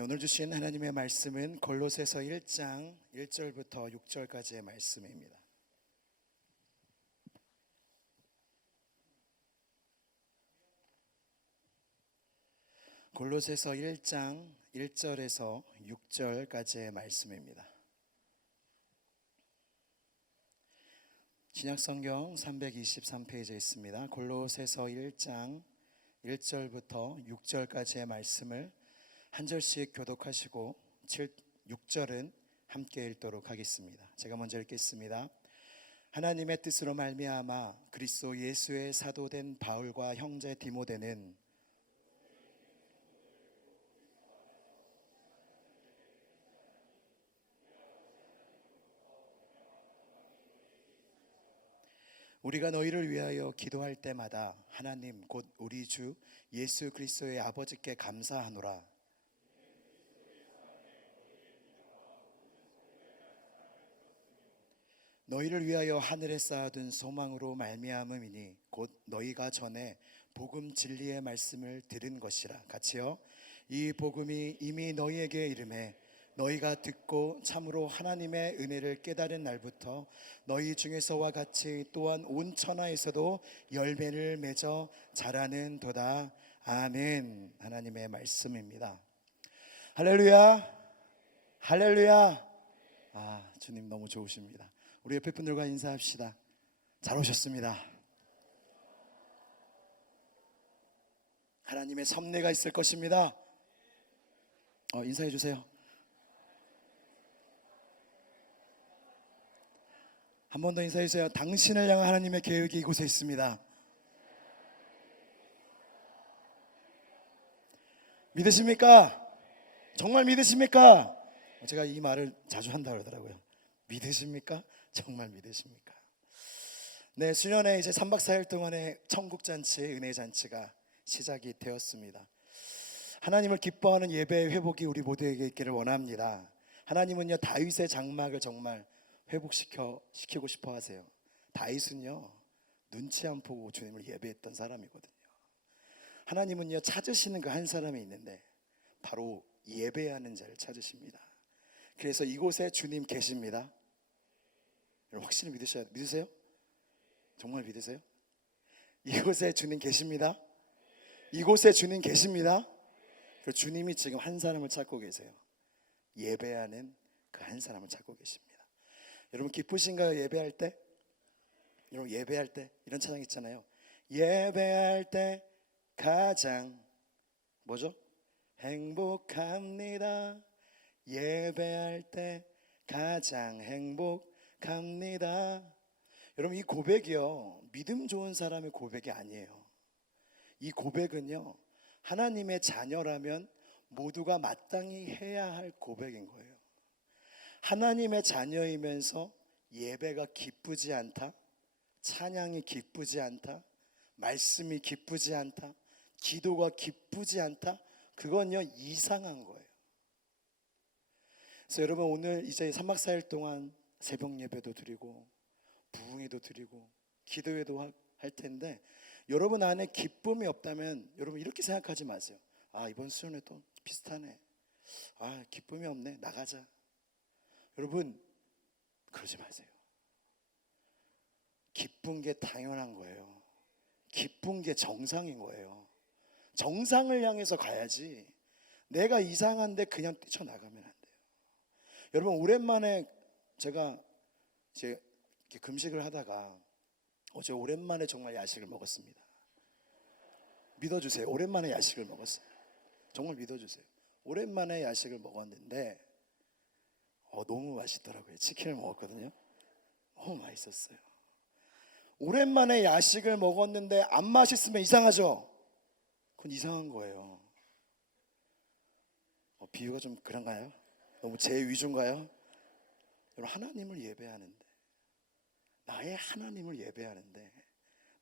네, 오늘 주신 하나님의 말씀은 골로새서 1장 1절부터 6절까지의 말씀입니다. 골로새서 1장 1절에서 6절까지의 말씀입니다. 신약성경 323페이지에 있습니다. 골로새서 1장 1절부터 6절까지의 말씀을 한 절씩 교독하시고 6절은 함께 읽도록 하겠습니다. 제가 먼저 읽겠습니다. 하나님의 뜻으로 말미암아 그리스도 예수의 사도된 바울과 형제 디모데는 우리가 너희를 위하여 기도할 때마다 하나님 곧 우리 주 예수 그리스도의 아버지께 감사하노라. 너희를 위하여 하늘에 쌓아둔 소망으로 말미암음이니 곧 너희가 전에 복음 진리의 말씀을 들은 것이라. 같이요. 이 복음이 이미 너희에게 이름해 너희가 듣고 참으로 하나님의 은혜를 깨달은 날부터 너희 중에서와 같이 또한 온 천하에서도 열매를 맺어 자라는 도다. 아멘. 하나님의 말씀입니다. 할렐루야. 할렐루야. 주님 너무 좋으십니다. 우리 옆에 분들과 인사합시다. 잘 오셨습니다. 하나님의 섭리가 있을 것입니다. 인사해 주세요. 한 번 더 인사해 주세요. 당신을 향한 하나님의 계획이 이곳에 있습니다. 믿으십니까? 정말 믿으십니까? 제가 이 말을 자주 한다 그러더라고요. 믿으십니까? 정말 믿으십니까? 네, 수련회 이제 3박 4일 동안의 천국잔치, 은혜잔치가 시작이 되었습니다. 하나님을 기뻐하는 예배의 회복이 우리 모두에게 있기를 원합니다. 하나님은요, 다윗의 장막을 정말 회복시키고 싶어 하세요. 다윗은요, 눈치 안 보고 주님을 예배했던 사람이거든요. 하나님은요, 찾으시는 그 한 사람이 있는데 바로 예배하는 자를 찾으십니다. 그래서 이곳에 주님 계십니다. 여러분 확실히 믿으세요? 정말 믿으세요? 이곳에 주님 계십니다. 이곳에 주님 계십니다. 그리고 주님이 지금 한 사람을 찾고 계세요. 예배하는 그 한 사람을 찾고 계십니다. 여러분 기쁘신가요? 예배할 때? 여러분 예배할 때 이런 찬양 있잖아요. 예배할 때 가장 뭐죠? 행복합니다. 예배할 때 가장 행복합니다. 여러분 이 고백이요, 믿음 좋은 사람의 고백이 아니에요. 이 고백은요, 하나님의 자녀라면 모두가 마땅히 해야 할 고백인 거예요. 하나님의 자녀이면서 예배가 기쁘지 않다, 찬양이 기쁘지 않다, 말씀이 기쁘지 않다, 기도가 기쁘지 않다, 그건요 이상한 거예요. 그래서 여러분 오늘 이제 3박 4일 동안 새벽 예배도 드리고 부흥회도 드리고 기도회도 할 텐데, 여러분 안에 기쁨이 없다면 여러분 이렇게 생각하지 마세요. 이번 수련회도 비슷하네, 기쁨이 없네, 나가자. 여러분 그러지 마세요. 기쁜 게 당연한 거예요. 기쁜 게 정상인 거예요. 정상을 향해서 가야지 내가 이상한데 그냥 뛰쳐나가면 안 돼요. 여러분 오랜만에 제가 이제 금식을 하다가 어제 오랜만에 정말 야식을 먹었습니다. 믿어주세요. 오랜만에 야식을 먹었어요. 정말 믿어주세요. 오랜만에 야식을 먹었는데 너무 맛있더라고요. 치킨을 먹었거든요. 너무 맛있었어요. 오랜만에 야식을 먹었는데 안 맛있으면 이상하죠? 그건 이상한 거예요. 비유가 좀 그런가요? 너무 제 위주인가요? 여러분 하나님을 예배하는데, 나의 하나님을 예배하는데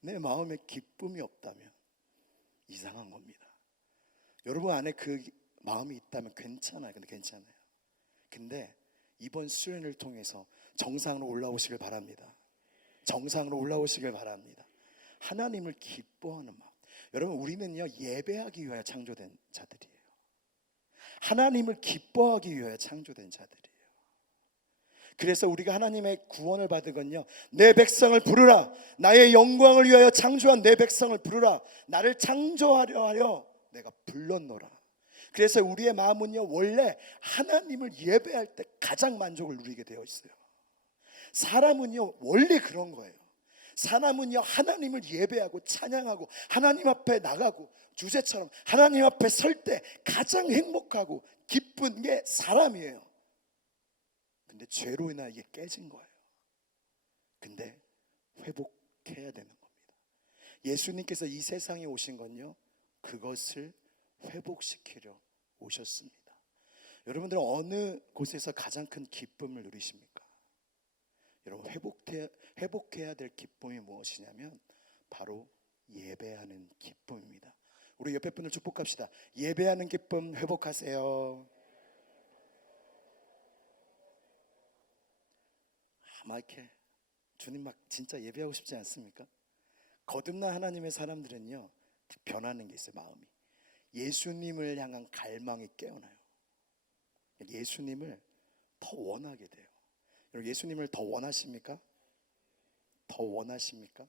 내 마음에 기쁨이 없다면 이상한 겁니다. 여러분 안에 그 마음이 있다면 괜찮아요. 근데 이번 수련을 통해서 정상으로 올라오시길 바랍니다. 정상으로 올라오시길 바랍니다. 하나님을 기뻐하는 마음. 여러분 우리는요 예배하기 위하여 창조된 자들이에요. 하나님을 기뻐하기 위하여 창조된 자들이에요. 그래서 우리가 하나님의 구원을 받은 건요, 내 백성을 부르라, 나의 영광을 위하여 창조한 내 백성을 부르라, 나를 창조하려 하여 내가 불렀노라. 그래서 우리의 마음은요, 원래 하나님을 예배할 때 가장 만족을 누리게 되어 있어요. 사람은요, 원래 그런 거예요. 사람은요, 하나님을 예배하고 찬양하고 하나님 앞에 나가고 주제처럼 하나님 앞에 설 때 가장 행복하고 기쁜 게 사람이에요. 근데 죄로 인하여 이게 깨진 거예요. 근데 회복해야 되는 겁니다. 예수님께서 이 세상에 오신 건요, 그것을 회복시키려 오셨습니다. 여러분들은 어느 곳에서 가장 큰 기쁨을 누리십니까? 여러분, 회복해야 될 기쁨이 무엇이냐면 바로 예배하는 기쁨입니다. 우리 옆에 분을 축복합시다. 예배하는 기쁨 회복하세요. 막 이렇게 주님 막 진짜 예배하고 싶지 않습니까? 거듭난 하나님의 사람들은요, 다 변하는 게 있어요. 마음이 예수님을 향한 갈망이 깨어나요. 예수님을 더 원하게 돼요. 여러분, 예수님을 더 원하십니까? 더 원하십니까?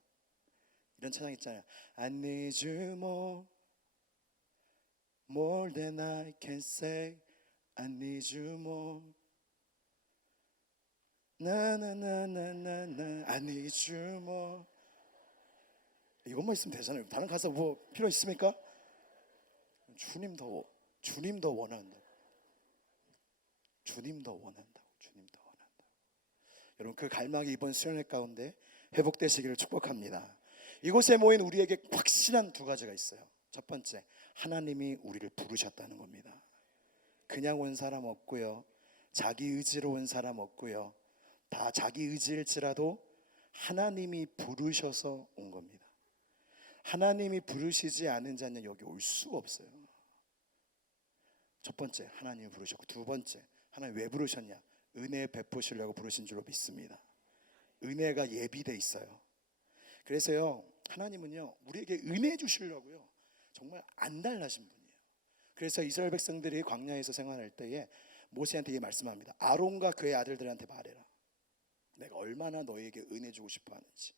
이런 찬양 있잖아요. I need you more than I can say. I need you more. 나나나나나나 I need you more. 이것만 있으면 되잖아요. 다른 가사 뭐 필요 있습니까? 주님 더 원한다. 주님 더 원한다. 주님 더 원한다. 여러분, 그 갈망이 이번 수련회 가운데 회복되시기를 축복합니다. 이곳에 모인 우리에게 확실한 두 가지가 있어요. 첫 번째, 하나님이 우리를 부르셨다는 겁니다. 그냥 온 사람 없고요, 자기 의지로 온 사람 없고요, 다 자기 의지일지라도 하나님이 부르셔서 온 겁니다. 하나님이 부르시지 않은 자는 여기 올 수가 없어요. 첫 번째, 하나님이 부르셨고, 두 번째, 하나님 왜 부르셨냐? 은혜 베푸시려고 부르신 줄로 믿습니다. 은혜가 예비돼 있어요. 그래서요, 하나님은요, 우리에게 은혜 주시려고요, 정말 안달나신 분이에요. 그래서 이스라엘 백성들이 광야에서 생활할 때에 모세한테 이 말씀합니다. 아론과 그의 아들들한테 말해라. 내가 얼마나 너희에게 은혜 주고 싶어 하는지.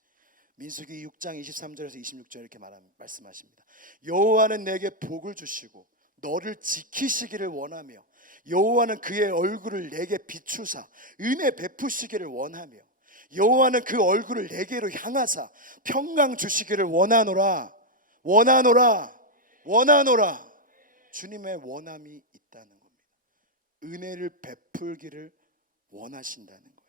민수기 6장 23절에서 26절 이렇게 말씀하십니다. 여호와는 내게 복을 주시고 너를 지키시기를 원하며, 여호와는 그의 얼굴을 내게 비추사 은혜 베푸시기를 원하며, 여호와는 그 얼굴을 내게로 향하사 평강 주시기를 원하노라. 원하노라. 주님의 원함이 있다는 겁니다. 은혜를 베풀기를 원하신다는 거예요.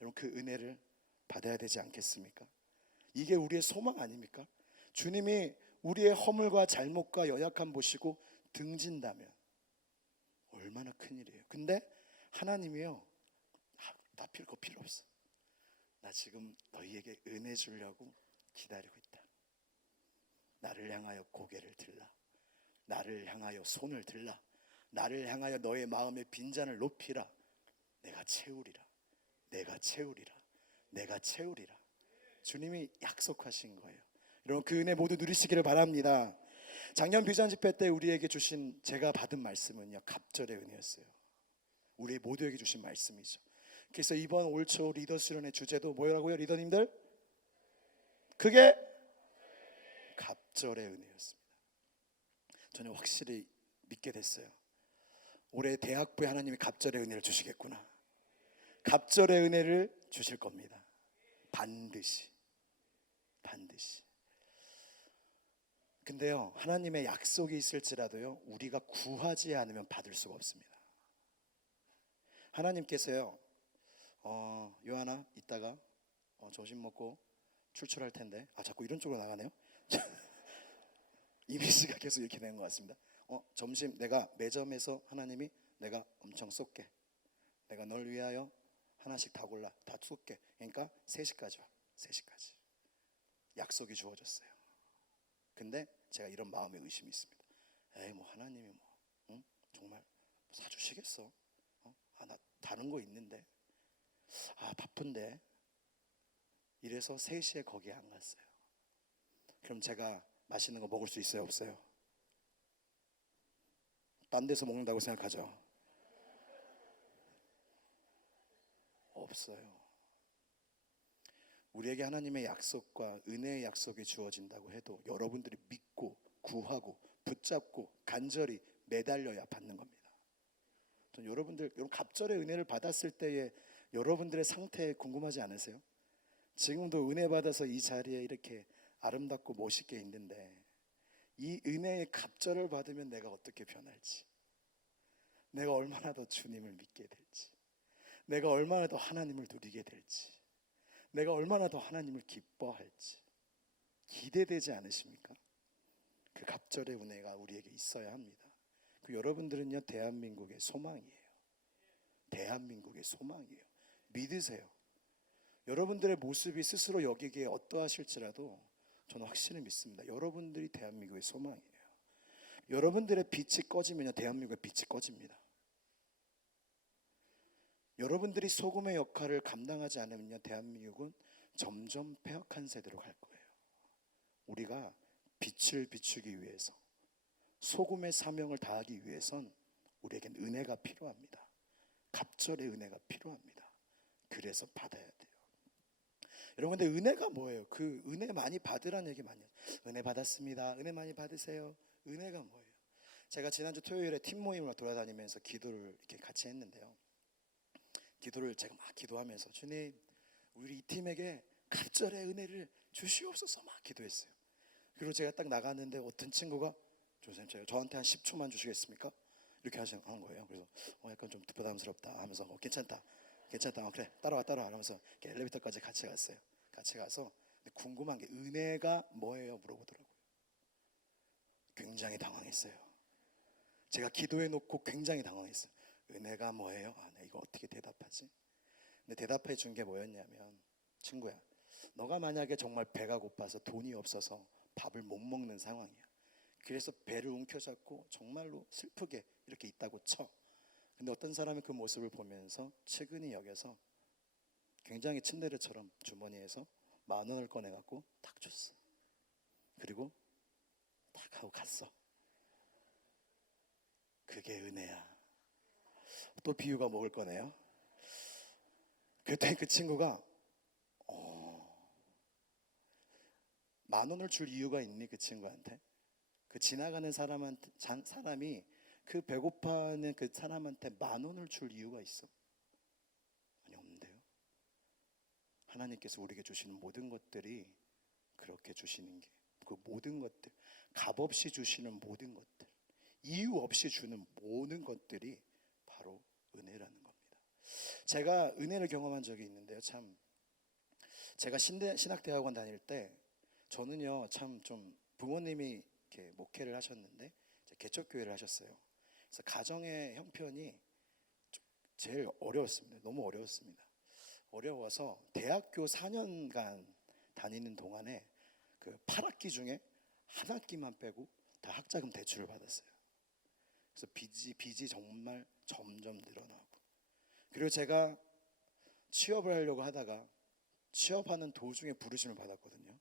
여러분, 그 은혜를 받아야 되지 않겠습니까? 이게 우리의 소망 아닙니까? 주님이 우리의 허물과 잘못과 연약함 보시고 등진다면 얼마나 큰일이에요. 근데 하나님이요, 나 필요 없어. 나 지금 너희에게 은혜 주려고 기다리고 있다. 나를 향하여 고개를 들라. 나를 향하여 손을 들라. 나를 향하여 너의 마음의 빈잔을 높이라. 내가 채우리라. 주님이 약속하신 거예요. 여러분, 그 은혜 모두 누리시기를 바랍니다. 작년 비전 집회 때 우리에게 주신, 제가 받은 말씀은요, 갑절의 은혜였어요. 우리 모두에게 주신 말씀이죠. 그래서 이번 올초 리더 수련의 주제도 뭐라고요, 리더님들? 그게 갑절의 은혜였습니다. 저는 확실히 믿게 됐어요. 올해 대학부에 하나님이 갑절의 은혜를 주시겠구나. 갑절의 은혜를 주실 겁니다. 반드시. 근데요, 하나님의 약속이 있을지라도요, 우리가 구하지 않으면 받을 수가 없습니다. 하나님께서요, 요한아, 이따가 점심 먹고 출출할 텐데, 자꾸 이런 쪽으로 나가네요. 이미지가 계속 이렇게 되는 것 같습니다. 점심 내가 매점에서 하나님이 내가 엄청 쏠게. 내가 널 위하여 하나씩 다 골라, 다 쏠게. 그러니까 3시까지 와. 3시까지 약속이 주어졌어요. 근데 제가 이런 마음의 의심이 있습니다. 뭐 하나님이 정말 사주시겠어? 나 다른 거 있는데, 바쁜데. 이래서 3시에 거기에 안 갔어요. 그럼 제가 맛있는 거 먹을 수 있어요, 없어요? 딴 데서 먹는다고 생각하죠? 없어요. 우리에게 하나님의 약속과 은혜의 약속이 주어진다고 해도 여러분들이 믿고 구하고 붙잡고 간절히 매달려야 받는 겁니다. 전 여러분들 갑절의 은혜를 받았을 때의 여러분들의 상태 궁금하지 않으세요? 지금도 은혜 받아서 이 자리에 이렇게 아름답고 멋있게 있는데 이 은혜의 갑절을 받으면 내가 어떻게 변할지, 내가 얼마나 더 주님을 믿게 될지, 내가 얼마나 더 하나님을 누리게 될지, 내가 얼마나 더 하나님을 기뻐할지 기대되지 않으십니까? 그 갑절의 은혜가 우리에게 있어야 합니다. 그 여러분들은요, 대한민국의 소망이에요. 대한민국의 소망이에요. 믿으세요. 여러분들의 모습이 스스로 여기기에 어떠하실지라도 저는 확실히 믿습니다. 여러분들이 대한민국의 소망이에요. 여러분들의 빛이 꺼지면요, 대한민국의 빛이 꺼집니다. 여러분들이 소금의 역할을 감당하지 않으면요, 대한민국은 점점 폐역한 세대로 갈 거예요. 우리가 빛을 비추기 위해서, 소금의 사명을 다하기 위해선 우리에겐 은혜가 필요합니다. 갑절의 은혜가 필요합니다. 그래서 받아야 돼요. 여러분, 근데 은혜가 뭐예요? 그 은혜 많이 받으라는 얘기 많이 해요. 은혜 받았습니다. 은혜 많이 받으세요. 은혜가 뭐예요? 제가 지난주 토요일에 팀 모임을 돌아다니면서 기도를 이렇게 같이 했는데요. 기도를 제가 막 기도하면서 주님, 우리 이 팀에게 갑절의 은혜를 주시옵소서 막 기도했어요. 그리고 제가 딱 나갔는데 어떤 친구가 선생님, 저한테 한 10초만 주시겠습니까? 이렇게 하는 거예요. 그래서 약간 좀 부담스럽다 하면서 괜찮다 그래 따라와 하면서 엘리베이터까지 같이 갔어요. 같이 가서 궁금한 게 은혜가 뭐예요? 물어보더라고요. 굉장히 당황했어요. 제가 기도해 놓고 굉장히 당황했어요. 은혜가 뭐예요? 나 이거 어떻게 대답하지? 근데 대답해 준 게 뭐였냐면, 친구야, 너가 만약에 정말 배가 고파서 돈이 없어서 밥을 못 먹는 상황이야. 그래서 배를 움켜잡고 정말로 슬프게 이렇게 있다고 쳐. 근데 어떤 사람이 그 모습을 보면서 측은히 여겨서 굉장히 츤데레처럼 주머니에서 10,000원을 꺼내갖고 딱 줬어. 그리고 딱 하고 갔어. 그게 은혜야. 또 비유가 먹을 거네요. 그때 그 친구가 10,000원을 줄 이유가 있니? 그 친구한테. 그 지나가는 사람이 그 배고파하는 그 사람한테 10,000원을 줄 이유가 있어? 아니, 없는데요. 하나님께서 우리에게 주시는 모든 것들이 그렇게 주시는 게, 그 모든 것들, 값없이 주시는 모든 것들, 이유 없이 주는 모든 것들이 바로 은혜라는 겁니다. 제가 은혜를 경험한 적이 있는데요. 참, 제가 신학대학원 다닐 때 저는요, 참 좀 부모님이 이렇게 목회를 하셨는데 개척교회를 하셨어요. 그래서 가정의 형편이 제일 어려웠습니다. 너무 어려웠습니다. 어려워서 대학교 4년간 다니는 동안에 그 8학기 중에 한 학기만 빼고 다 학자금 대출을 받았어요. 그래서 빚이 정말 점점 늘어나고, 그리고 제가 취업을 하려고 하다가 취업하는 도중에 부르심을 받았거든요.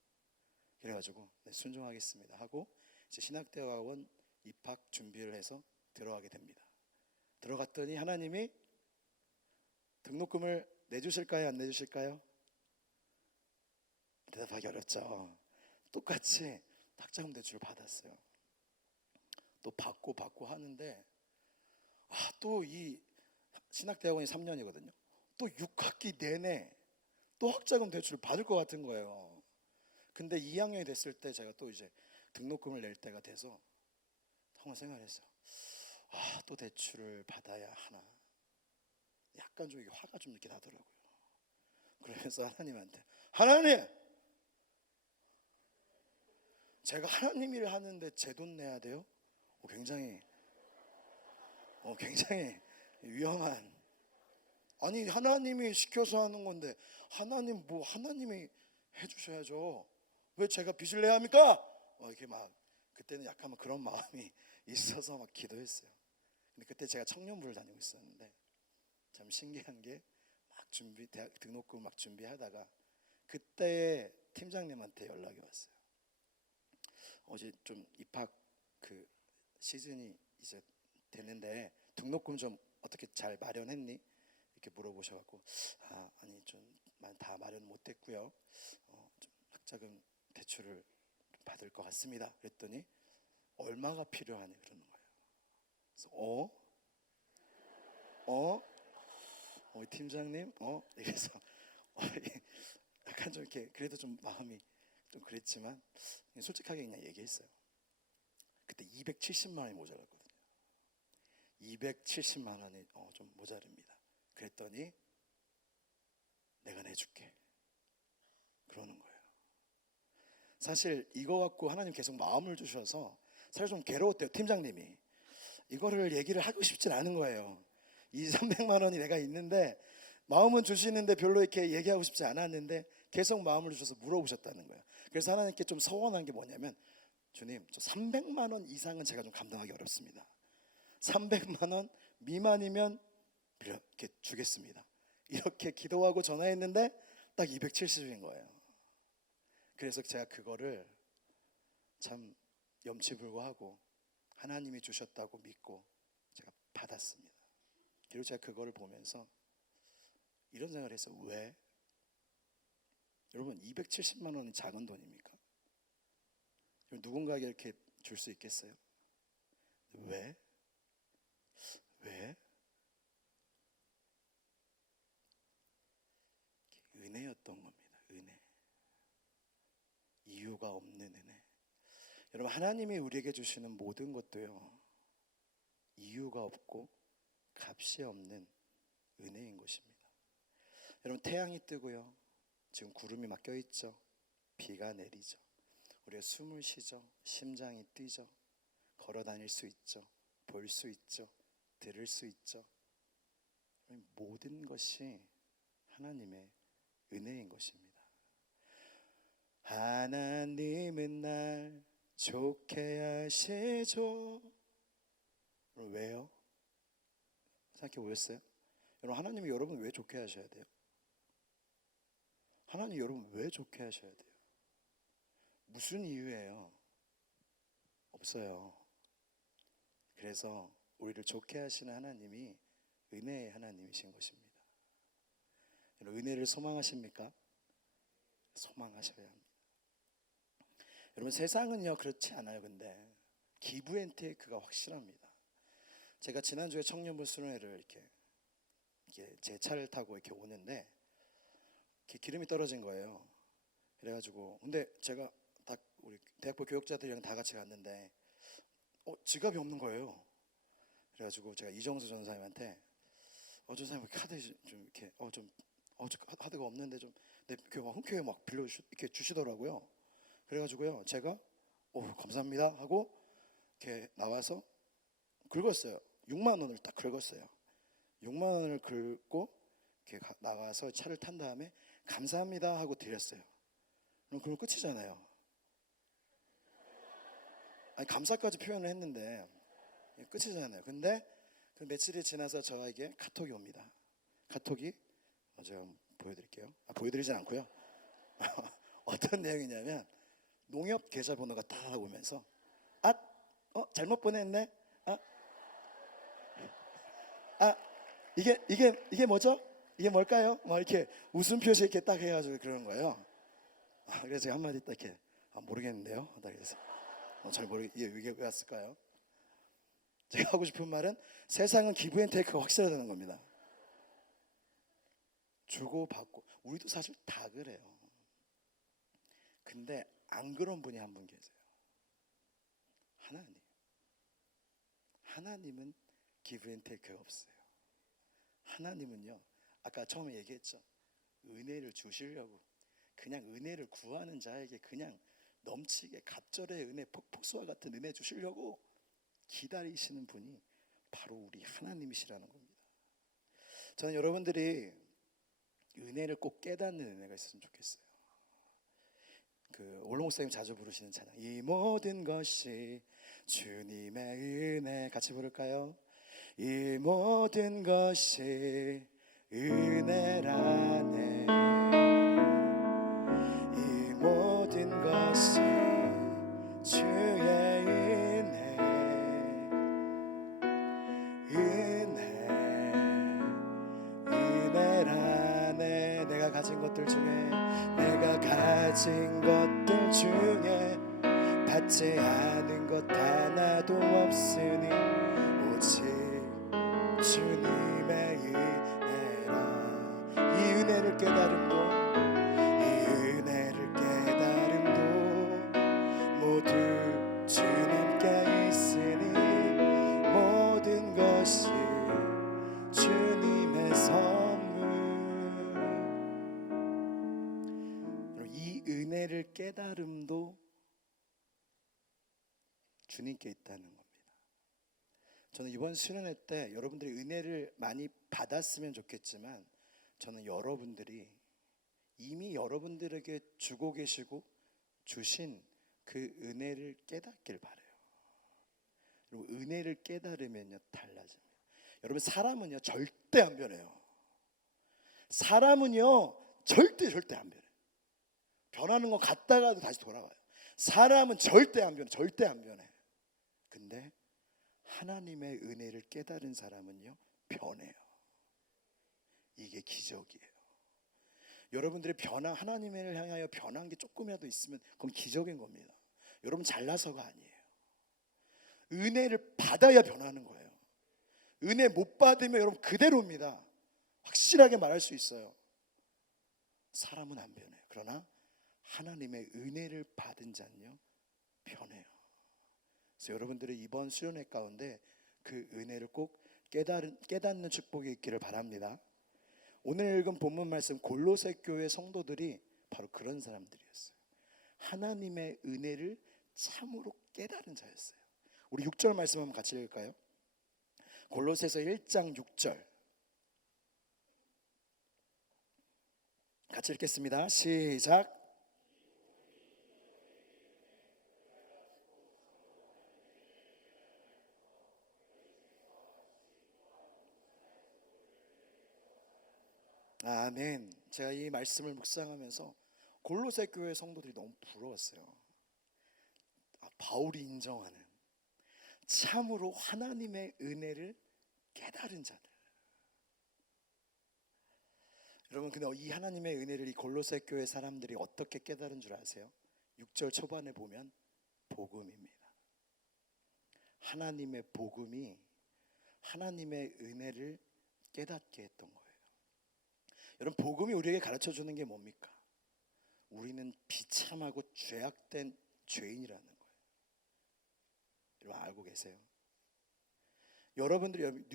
그래가지고 순종하겠습니다 하고 이제 신학대학원 입학 준비를 해서 들어가게 됩니다. 들어갔더니 하나님이 등록금을 내주실까요? 안 내주실까요? 대답하기 어렵죠. 똑같이 학자금 대출을 받았어요. 또 받고 하는데 또 이 신학대학원이 3년이거든요. 또 6학기 내내 또 학자금 대출을 받을 것 같은 거예요. 근데 2학년이 됐을 때 제가 또 이제 등록금을 낼 때가 돼서 한번 생각했어요. 또 대출을 받아야 하나. 약간 좀 이게 화가 좀 이렇게 나더라고요. 그러면서 하나님한테, 하나님, 제가 하나님 일 하는데 제 돈 내야 돼요? 굉장히 위험한. 아니, 하나님이 시켜서 하는 건데 하나님이 해주셔야죠. 왜 제가 빚을 내야 합니까? 이렇게 막 그때는 약간 그런 마음이 있어서 막 기도했어요. 근데 그때 제가 청년부를 다니고 있었는데 참 신기한 게 막 대학 등록금 막 준비하다가 그때 팀장님한테 연락이 왔어요. 어제 좀 입학 그 시즌이 이제 됐는데 등록금 좀 어떻게 잘 마련했니? 이렇게 물어보셔갖고 아니 좀 다 마련 못했고요. 좀 학자금 대출을 받을 것 같습니다. 그랬더니 얼마가 필요하니 그러는 거예요. 그래서 팀장님 이래서 약간 좀 이렇게 그래도 좀 마음이 좀 그랬지만 솔직하게 그냥 얘기했어요. 그때 270만 원이 모자랐거든요. 270만 원이 좀 모자릅니다. 그랬더니 내가 내줄게 그러는 거예요. 사실 이거 갖고 하나님 계속 마음을 주셔서 사실 좀 괴로웠대요. 팀장님이 이거를 얘기를 하고 싶진 않은 거예요. 300만 원이 내가 있는데 마음은 주시는데 별로 이렇게 얘기하고 싶지 않았는데 계속 마음을 주셔서 물어보셨다는 거예요. 그래서 하나님께 좀 서원한 게 뭐냐면, 주님 저 300만 원 이상은 제가 좀 감당하기 어렵습니다. 300만 원 미만이면 이렇게 주겠습니다. 이렇게 기도하고 전화했는데 딱 270인 거예요. 그래서 제가 그거를 참 염치불고하고 하나님이 주셨다고 믿고 제가 받았습니다. 그리고 제가 그거를 보면서 이런 생각을 했어요. 왜? 여러분 270만 원이 작은 돈입니까? 누군가에게 이렇게 줄 수 있겠어요? 왜? 은혜였던 겁니다. 은혜. 이유가 없는 은혜. 여러분 하나님이 우리에게 주시는 모든 것도요 이유가 없고 값이 없는 은혜인 것입니다. 여러분 태양이 뜨고요 지금 구름이 막 껴있죠. 비가 내리죠. 우리가 숨을 쉬죠. 심장이 뛰죠. 걸어 다닐 수 있죠. 볼 수 있죠. 들을 수 있죠. 모든 것이 하나님의 은혜인 것입니다. 하나님은 날 좋게 하시죠. 왜요? 생각해 보셨어요? 여러분 하나님이 여러분 왜 좋게 하셔야 돼요? 하나님 여러분 왜 좋게 하셔야 돼요? 무슨 이유예요? 없어요. 그래서 우리를 좋게 하시는 하나님이 은혜의 하나님이신 것입니다. 여러분 은혜를 소망하십니까? 소망하셔야 합니다. 여러분 세상은요 그렇지 않아요. 근데 기브앤테이크가 확실합니다. 제가 지난주에 청년부 수련회를 이렇게 제 차를 타고 이렇게 오는데 이렇게 기름이 떨어진 거예요. 그래가지고 근데 제가 딱 우리 대학부 교육자들이랑 다 같이 갔는데 지갑이 없는 거예요. 그래가지고 제가 이정수 전사님한테 전사님 카드 좀 이렇게 카드가 없는데 좀 내 교회 흔쾌히 막 이렇게 주시더라고요. 그래가지고요 제가 감사합니다 하고 이렇게 나와서 긁었어요. 6만 원을 딱 긁었어요. 6만 원을 긁고 이렇게 나가서 차를 탄 다음에 감사합니다 하고 드렸어요. 그럼 끝이잖아요. 아니 감사까지 표현을 했는데 끝이잖아요. 근데 그 며칠이 지나서 저에게 카톡이 옵니다. 카톡이 제가 보여드릴게요. 보여드리진 않고요. 어떤 내용이냐면 농협 계좌번호가 딱 오면서 잘못 보냈네. 이게 뭐죠? 이게 뭘까요? 막 이렇게 웃음 표시 이렇게 딱 해가지고 그러는 거예요. 그래서 제가 한마디 딱 이렇게 모르겠는데요. 그래서 잘 이게 왜 왔을까요? 제가 하고 싶은 말은 세상은 기브앤테이크가 확실하다는 겁니다. 주고 받고 우리도 사실 다 그래요. 근데 안 그런 분이 한 분 계세요. 하나님은 기브앤테이크가 없어요. 하나님은요 아까 처음에 얘기했죠. 은혜를 주시려고 그냥 은혜를 구하는 자에게 그냥 넘치게 갑절의 은혜 폭포수와 같은 은혜 주시려고 기다리시는 분이 바로 우리 하나님이시라는 겁니다. 저는 여러분들이 은혜를 꼭 깨닫는 은혜가 있었으면 좋겠어요. 올롱 목사님 자주 부르시는 찬양 이 모든 것이 주님의 은혜 같이 부를까요? 이 모든 것이 은혜라네. 이 모든 것이 주의 은혜. 것들 중에 내가 가진 것들 중에 받지 않은 것 하나도 없으니 오직 주님의 은혜라. 이 은혜를 깨달음도 모두 주님께 있으니 모든 것이 주님의 선물. 이 은혜를 깨달음도 주님께 있다는 겁니다. 저는 이번 수련회 때 여러분들이 은혜를 많이 받았으면 좋겠지만, 저는 여러분들이 이미 여러분들에게 주고 계시고 주신 그 은혜를 깨닫길 바라요. 그리고 은혜를 깨달으면요 달라집니다. 여러분, 사람은요 절대 안 변해요. 사람은요 절대 안 변해요. 변하는 거 같다가도 다시 돌아와요. 사람은 절대 안 변해. 절대 안 변해. 근데 하나님의 은혜를 깨달은 사람은요 변해요. 이게 기적이에요. 여러분들의 변화, 하나님을 향하여 변한 게 조금이라도 있으면 그건 기적인 겁니다. 여러분 잘나서가 아니에요. 은혜를 받아야 변하는 거예요. 은혜 못 받으면 여러분 그대로입니다. 확실하게 말할 수 있어요. 사람은 안 변해요. 그러나 하나님의 은혜를 받은 자는요 변해요. 그래서 여러분들의 이번 수련회 가운데 그 은혜를 꼭 깨닫는 축복이 있기를 바랍니다. 오늘 읽은 본문 말씀, 골로새 교회 성도들이 바로 그런 사람들이었어요. 하나님의 은혜를 참으로 깨달은 자였어요. 우리 6절 말씀 한번 같이 읽을까요? 골로새서 1장 6절 같이 읽겠습니다. 시작. 아멘. 제가 이 말씀을 묵상하면서 골로새 교회 성도들이 너무 부러웠어요. 바울이 인정하는 참으로 하나님의 은혜를 깨달은 자들. 여러분, 근데 이 하나님의 은혜를 이 골로새 교회 사람들이 어떻게 깨달은 줄 아세요? 6절 초반에 보면 복음입니다. 하나님의 복음이 하나님의 은혜를 깨닫게 했던 거예요. 여러분, 복음이 우리에게 가르쳐주는 게 뭡니까? 우리는 비참하고 죄악된 죄인이라는 거예요. 여러분 알고 계세요? 여러분들이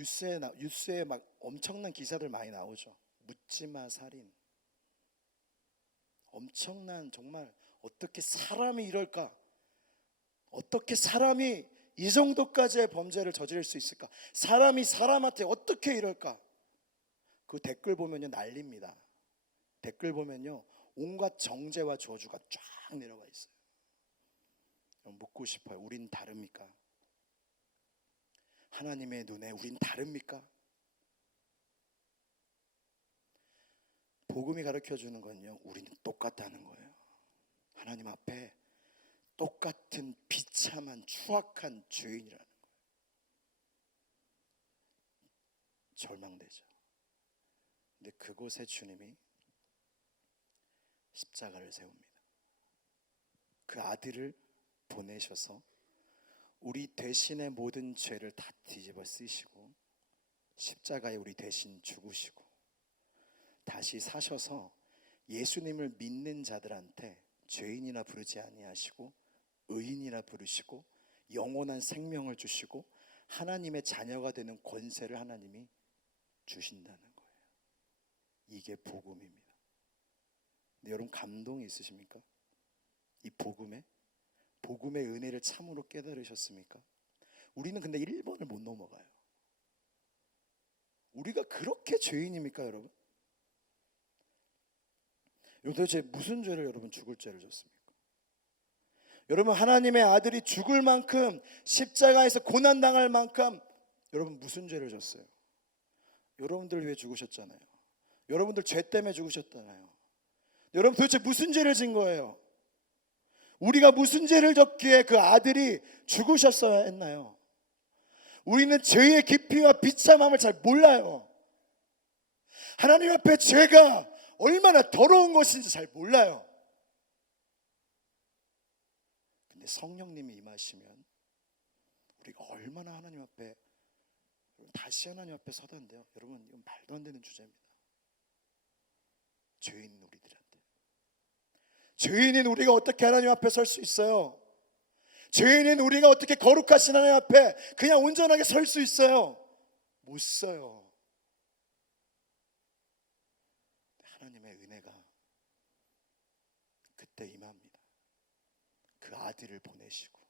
뉴스에 막 엄청난 기사들 많이 나오죠. 묻지마 살인. 엄청난, 정말 어떻게 사람이 이럴까? 어떻게 사람이 이 정도까지의 범죄를 저지를 수 있을까? 사람이 사람한테 어떻게 이럴까? 그 댓글 보면요 난립니다. 댓글 보면요 온갖 정죄와 저주가 쫙 내려가 있어요. 묻고 싶어요. 우린 다릅니까? 하나님의 눈에 우린 다릅니까? 복음이 가르쳐주는 건요 우리는 똑같다는 거예요. 하나님 앞에 똑같은 비참한 추악한 죄인이라는 거예요. 절망되죠. 근데 그곳에 주님이 십자가를 세웁니다. 그 아들을 보내셔서 우리 대신의 모든 죄를 다 뒤집어 쓰시고 십자가에 우리 대신 죽으시고 다시 사셔서 예수님을 믿는 자들한테 죄인이나 부르지 아니하시고 의인이라 부르시고 영원한 생명을 주시고 하나님의 자녀가 되는 권세를 하나님이 주신다는 거예요. 이게 복음입니다. 근데 여러분 감동이 있으십니까? 이 복음의 은혜를 참으로 깨달으셨습니까? 우리는 근데 1번을 못 넘어가요. 우리가 그렇게 죄인입니까 여러분? 여러분 도대체 무슨 죄를 여러분 죽을 죄를 졌습니까? 여러분 하나님의 아들이 죽을 만큼 십자가에서 고난당할 만큼 여러분 무슨 죄를 졌어요? 여러분들 위해 죽으셨잖아요. 여러분들 죄 때문에 죽으셨잖아요. 여러분 도대체 무슨 죄를 진 거예요? 우리가 무슨 죄를 졌기에 그 아들이 죽으셨어야 했나요? 우리는 죄의 깊이와 비참함을 잘 몰라요. 하나님 앞에 죄가 얼마나 더러운 것인지 잘 몰라요. 근데 성령님이 임하시면 우리가 얼마나 하나님 앞에, 다시 하나님 앞에 서던데요. 여러분, 이건 말도 안 되는 주제입니다. 죄인인 우리들한테, 죄인인 우리가 어떻게 하나님 앞에 설 수 있어요? 죄인인 우리가 어떻게 거룩하신 하나님 앞에 그냥 온전하게 설 수 있어요? 못 서요. 하나님의 은혜가 그때 임합니다. 그 아들을 보내시고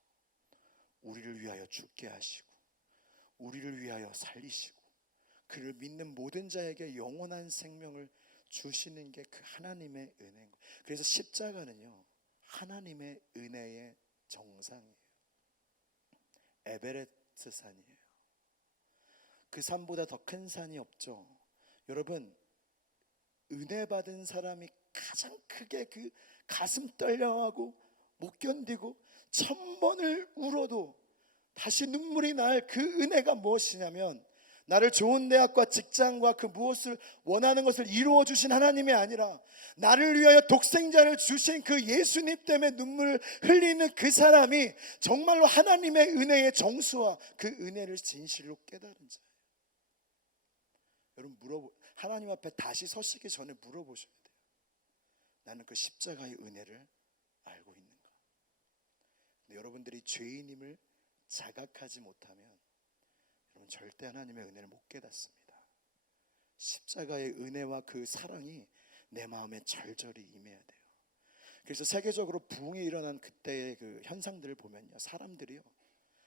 우리를 위하여 죽게 하시고 우리를 위하여 살리시고 그를 믿는 모든 자에게 영원한 생명을 주시는 게 그 하나님의 은혜인 거예요. 그래서 십자가는요, 하나님의 은혜의 정상이에요. 에베레스트 산이에요. 그 산보다 더 큰 산이 없죠. 여러분, 은혜 받은 사람이 가장 크게 그 가슴 떨려하고 못 견디고 1000번을 울어도 다시 눈물이 날 그 은혜가 무엇이냐면, 나를 좋은 대학과 직장과 그 무엇을 원하는 것을 이루어 주신 하나님이 아니라 나를 위하여 독생자를 주신 그 예수님 때문에 눈물을 흘리는 그 사람이 정말로 하나님의 은혜의 정수와 그 은혜를 진실로 깨달은 자예요. 여러분, 하나님 앞에 다시 서시기 전에 물어보셔야 돼요. 나는 그 십자가의 은혜를 알고 있는가? 근데 여러분들이 죄인임을 자각하지 못하면 여러분 절대 하나님의 은혜를 못 깨닫습니다. 십자가의 은혜와 그 사랑이 내 마음에 절절히 임해야 돼요. 그래서 세계적으로 부흥이 일어난 그때의 그 현상들을 보면요, 사람들이요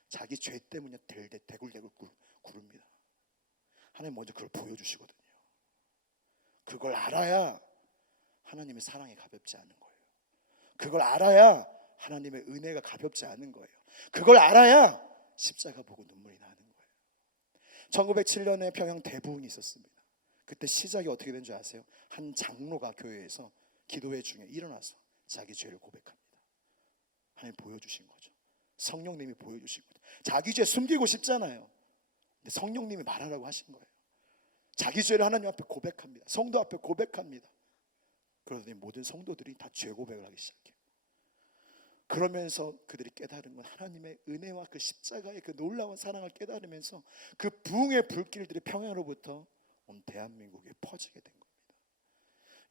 자기 죄 때문에 대굴대굴 구릅니다. 하나님 먼저 그걸 보여주시거든요. 그걸 알아야 하나님의 사랑이 가볍지 않은 거예요. 그걸 알아야 하나님의 은혜가 가볍지 않은 거예요. 그걸 알아야 십자가 보고 눈물이 나는 거예요. 1907년에 평양 대부흥이 있었습니다. 그때 시작이 어떻게 된 줄 아세요? 한 장로가 교회에서 기도회 중에 일어나서 자기 죄를 고백합니다. 하나님 보여주신 거죠. 성령님이 보여주신 거죠. 자기 죄 숨기고 싶잖아요. 근데 성령님이 말하라고 하신 거예요. 자기 죄를 하나님 앞에 고백합니다. 성도 앞에 고백합니다. 그러더니 모든 성도들이 다 죄 고백을 하기 시작해요. 그러면서 그들이 깨달은 건 하나님의 은혜와 그 십자가의 그 놀라운 사랑을 깨달으면서 그 부흥의 불길들이 평양으로부터 온 대한민국에 퍼지게 된 겁니다.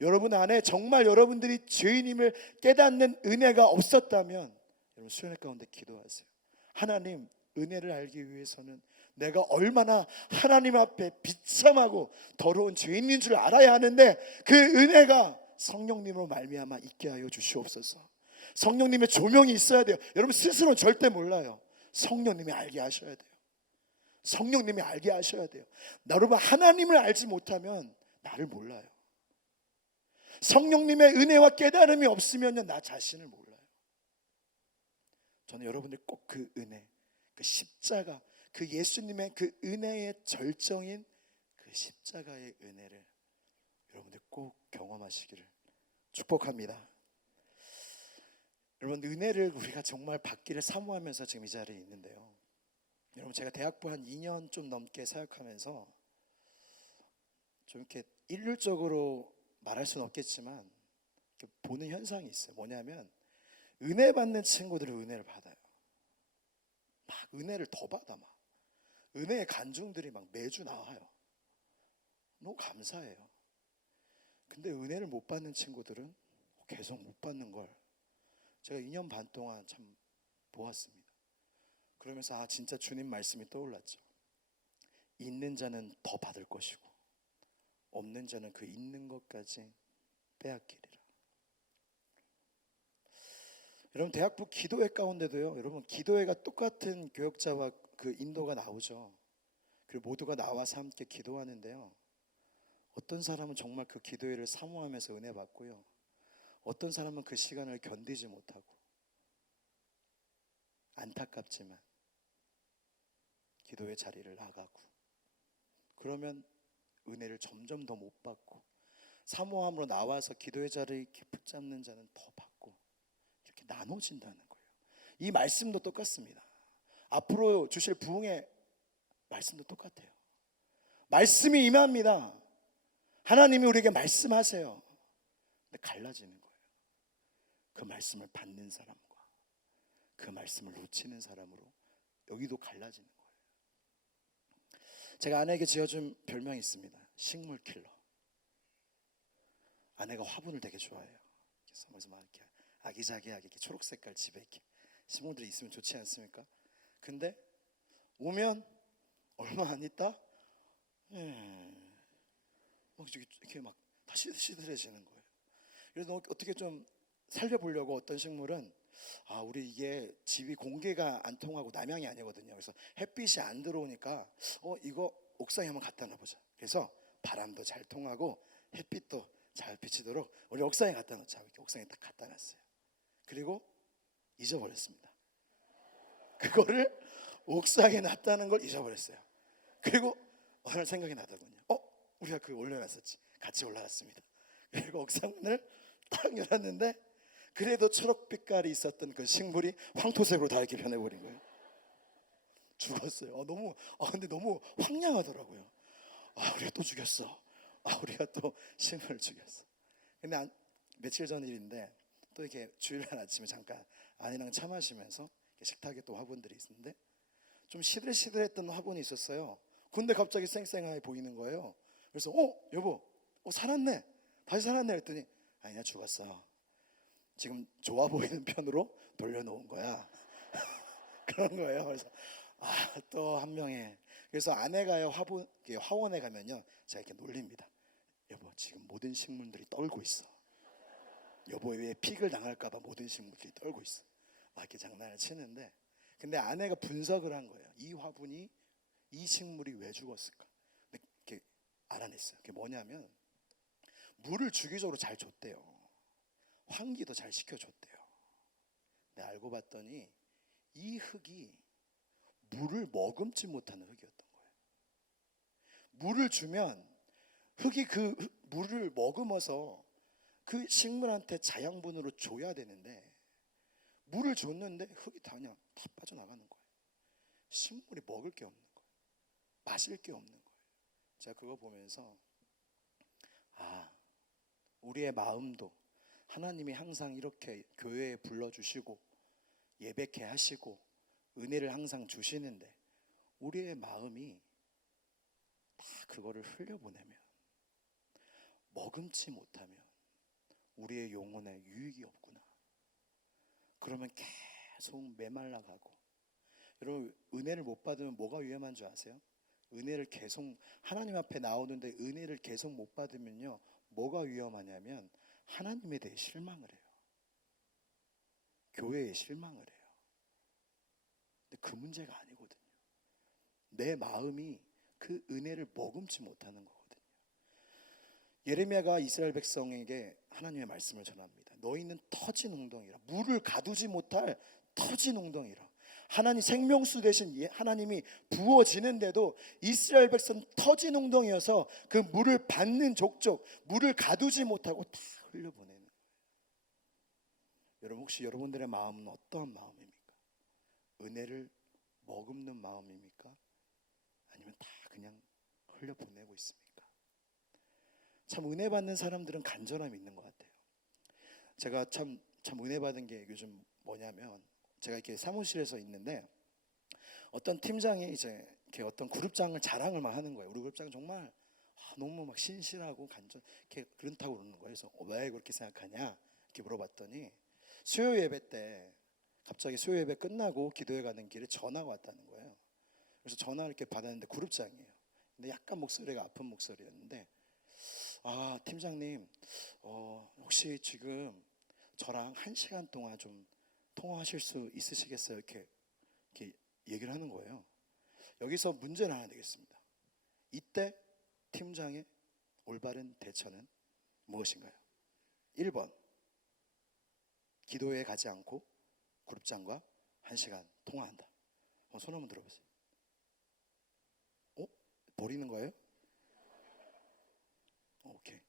여러분 안에 정말 여러분들이 죄인임을 깨닫는 은혜가 없었다면 여러분 수련회 가운데 기도하세요. 하나님, 은혜를 알기 위해서는 내가 얼마나 하나님 앞에 비참하고 더러운 죄인인 줄 알아야 하는데 그 은혜가 성령님으로 말미암아 있게 하여 주시옵소서. 성령님의 조명이 있어야 돼요. 여러분 스스로는 절대 몰라요. 성령님이 알게 하셔야 돼요. 성령님이 알게 하셔야 돼요. 여러분 하나님을 알지 못하면 나를 몰라요. 성령님의 은혜와 깨달음이 없으면 나 자신을 몰라요. 저는 여러분들 꼭 그 은혜, 그 십자가, 그 예수님의 그 은혜의 절정인 그 십자가의 은혜를 여러분들 꼭 경험하시기를 축복합니다. 여러분 은혜를 우리가 정말 받기를 사모하면서 지금 이 자리에 있는데요, 여러분 제가 대학부 한 2년 좀 넘게 사역하면서 좀 이렇게 일률적으로 말할 수는 없겠지만 이렇게 보는 현상이 있어요. 뭐냐면 은혜 받는 친구들은 은혜를 받아요. 막 은혜를 더 받아. 막 은혜의 간증들이 막 매주 나와요. 너무 감사해요. 근데 은혜를 못 받는 친구들은 계속 못 받는 걸 제가 2년 반 동안 참 보았습니다. 그러면서 진짜 주님 말씀이 떠올랐죠. 있는 자는 더 받을 것이고 없는 자는 그 있는 것까지 빼앗기리라. 여러분 대학부 기도회 가운데도요, 여러분 기도회가 똑같은 교역자와 그 인도가 나오죠. 그리고 모두가 나와서 함께 기도하는데요, 어떤 사람은 정말 그 기도회를 사모하면서 은혜 받고요, 어떤 사람은 그 시간을 견디지 못하고 안타깝지만 기도의 자리를 나가고, 그러면 은혜를 점점 더 못 받고, 사모함으로 나와서 기도의 자리를 이렇게 붙잡는 자는 더 받고, 이렇게 나눠진다는 거예요. 이 말씀도 똑같습니다. 앞으로 주실 부흥의 말씀도 똑같아요. 말씀이 임합니다. 하나님이 우리에게 말씀하세요. 근데 갈라지는 거예요. 그 말씀을 받는 사람과 그 말씀을 놓치는 사람으로 여기도 갈라지는 거예요. 제가 아내에게 지어준 별명이 있습니다. 식물 킬러. 아내가 화분을 되게 좋아해요. 그래서 막 이렇게 아기자기하게 이렇게 초록색깔 집에 이렇게 식물들이 있으면 좋지 않습니까? 근데 오면 얼마 안 있다 막 이렇게 막 다시 시들해지는 거예요. 그래서 어떻게 좀 살려보려고 어떤 식물은 우리 이게 집이 공기가 안 통하고 남향이 아니거든요. 그래서 햇빛이 안 들어오니까 이거 옥상에 한번 갖다 놔보자. 그래서 바람도 잘 통하고 햇빛도 잘 비치도록 우리 옥상에 갖다 놓자. 이렇게 옥상에 딱 갖다 놨어요. 그리고 잊어버렸습니다. 그거를 옥상에 놨다는 걸 잊어버렸어요. 그리고 어느 날 생각이 나더군요. 우리가 그거 올려놨었지. 같이 올라갔습니다. 그리고 옥상문을 딱 열었는데 그래도 초록빛깔이 있었던 그 식물이 황토색으로 다 이렇게 변해버린 거예요. 죽었어요. 근데 너무 황량하더라고요. 우리가 또 죽였어. 우리가 또 식물을 죽였어. 근데 며칠 전 일인데 또 이렇게 주일날 아침에 잠깐 아내랑 차 마시면서 식탁에 또 화분들이 있는데 좀 시들시들했던 화분이 있었어요. 근데 갑자기 쌩쌩하게 보이는 거예요. 그래서 여보 살았네. 다시 살았네 했더니 아니야 죽었어. 지금 좋아 보이는 편으로 돌려놓은 거야. 그런 거예요. 그래서 또 한 명의 그래서 아내가요 화원에 가면요 제가 이렇게 놀립니다. 여보 지금 모든 식물들이 떨고 있어. 여보의 픽을 당할까봐 모든 식물들이 떨고 있어. 막 이렇게 장난을 치는데 근데 아내가 분석을 한 거예요. 이 화분이 이 식물이 왜 죽었을까? 근데 이렇게 알아냈어요. 그게 뭐냐면 물을 주기적으로 잘 줬대요. 환기도 잘 시켜줬대요. 근데 알고 봤더니 이 흙이 물을 머금지 못하는 흙이었던 거예요. 물을 주면 흙이 그 물을 머금어서 그 식물한테 자양분으로 줘야 되는데 물을 줬는데 흙이 다 그냥 다 빠져나가는 거예요. 식물이 먹을 게 없는 거예요. 마실 게 없는 거예요. 제가 그거 보면서 우리의 마음도 하나님이 항상 이렇게 교회에 불러주시고 예배케 하시고 은혜를 항상 주시는데 우리의 마음이 다 그거를 흘려보내면 머금지 못하면 우리의 영혼에 유익이 없구나. 그러면 계속 메말라가고 여러분 은혜를 못 받으면 뭐가 위험한 줄 아세요? 은혜를 계속 하나님 앞에 나오는데 은혜를 계속 못 받으면요 뭐가 위험하냐면 하나님에 대해 실망을 해요. 교회에 실망을 해요. 근데 그 문제가 아니거든요. 내 마음이 그 은혜를 머금지 못하는 거거든요. 예레미야가 이스라엘 백성에게 하나님의 말씀을 전합니다. 너희는 터진 웅덩이라 물을 가두지 못할 터진 웅덩이라. 하나님 생명수 대신 하나님이 부어지는데도 이스라엘 백성 터진 웅덩이여서 그 물을 받는 족족 물을 가두지 못하고 다 흘려보내는 거예요. 여러분 혹시 여러분들의 마음은 어떠한 마음입니까? 은혜를 머금는 마음입니까? 아니면 다 그냥 흘려보내고 있습니까? 참 은혜 받는 사람들은 간절함이 있는 것 같아요. 제가 참 은혜 받은 게 요즘 뭐냐면 제가 이렇게 사무실에서 있는데 어떤 팀장이 이제 이렇게 어떤 그룹장을 자랑을 막 하는 거예요. 우리 그룹장 정말 너무 막 신실하고 간절 이렇게 그렇다고 그러는 거예요. 그래서 왜 그렇게 생각하냐 이렇게 물어봤더니 수요 예배 때 갑자기 수요 예배 끝나고 기도회 가는 길에 전화가 왔다는 거예요. 그래서 전화를 이렇게 받았는데 그룹장이에요. 근데 약간 목소리가 아픈 목소리였는데 팀장님 혹시 지금 저랑 1시간 동안 좀 통화하실 수 있으시겠어요? 이렇게 얘기를 하는 거예요. 여기서 문제는 하나 되겠습니다. 이때 팀장의 올바른 대처는 무엇인가요? 1번 기도회에 가지 않고 그룹장과 1시간 통화한다. 손 한번 들어보세요. 버리는 거예요? 오케이.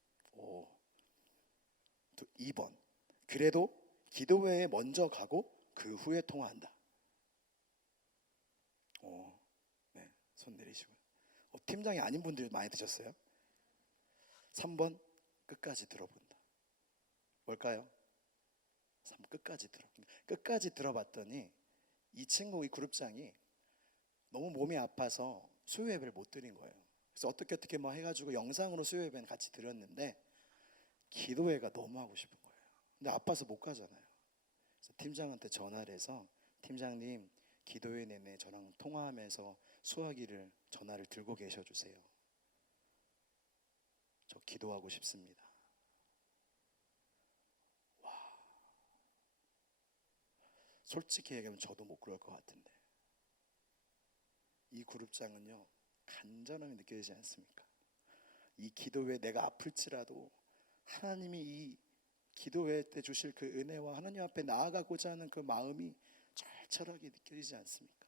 2번 그래도 기도회에 먼저 가고 그 후에 통화한다. 네, 손 내리시고요. 팀장이 아닌 분들이 많이 드셨어요? 3번 끝까지 들어본다. 뭘까요? 끝까지 들어봤더니 이 친구, 이 그룹장이 너무 몸이 아파서 수요 예배를 못 드린 거예요. 그래서 어떻게 뭐 해가지고 영상으로 수요 예배는 같이 드렸는데 기도회가 너무 하고 싶은 거예요. 근데 아파서 못 가잖아요. 그래서 팀장한테 전화를 해서, 팀장님, 기도회 내내 저랑 통화하면서 수화기를, 전화를 들고 계셔 주세요. 저 기도하고 싶습니다. 솔직히 얘기하면 저도 못 그럴 것 같은데 이 그룹장은요 간절함이 느껴지지 않습니까? 이 기도회 내가 아플지라도 하나님이 이 기도회 때 주실 그 은혜와 하나님 앞에 나아가고자 하는 그 마음이 절절하게 느껴지지 않습니까?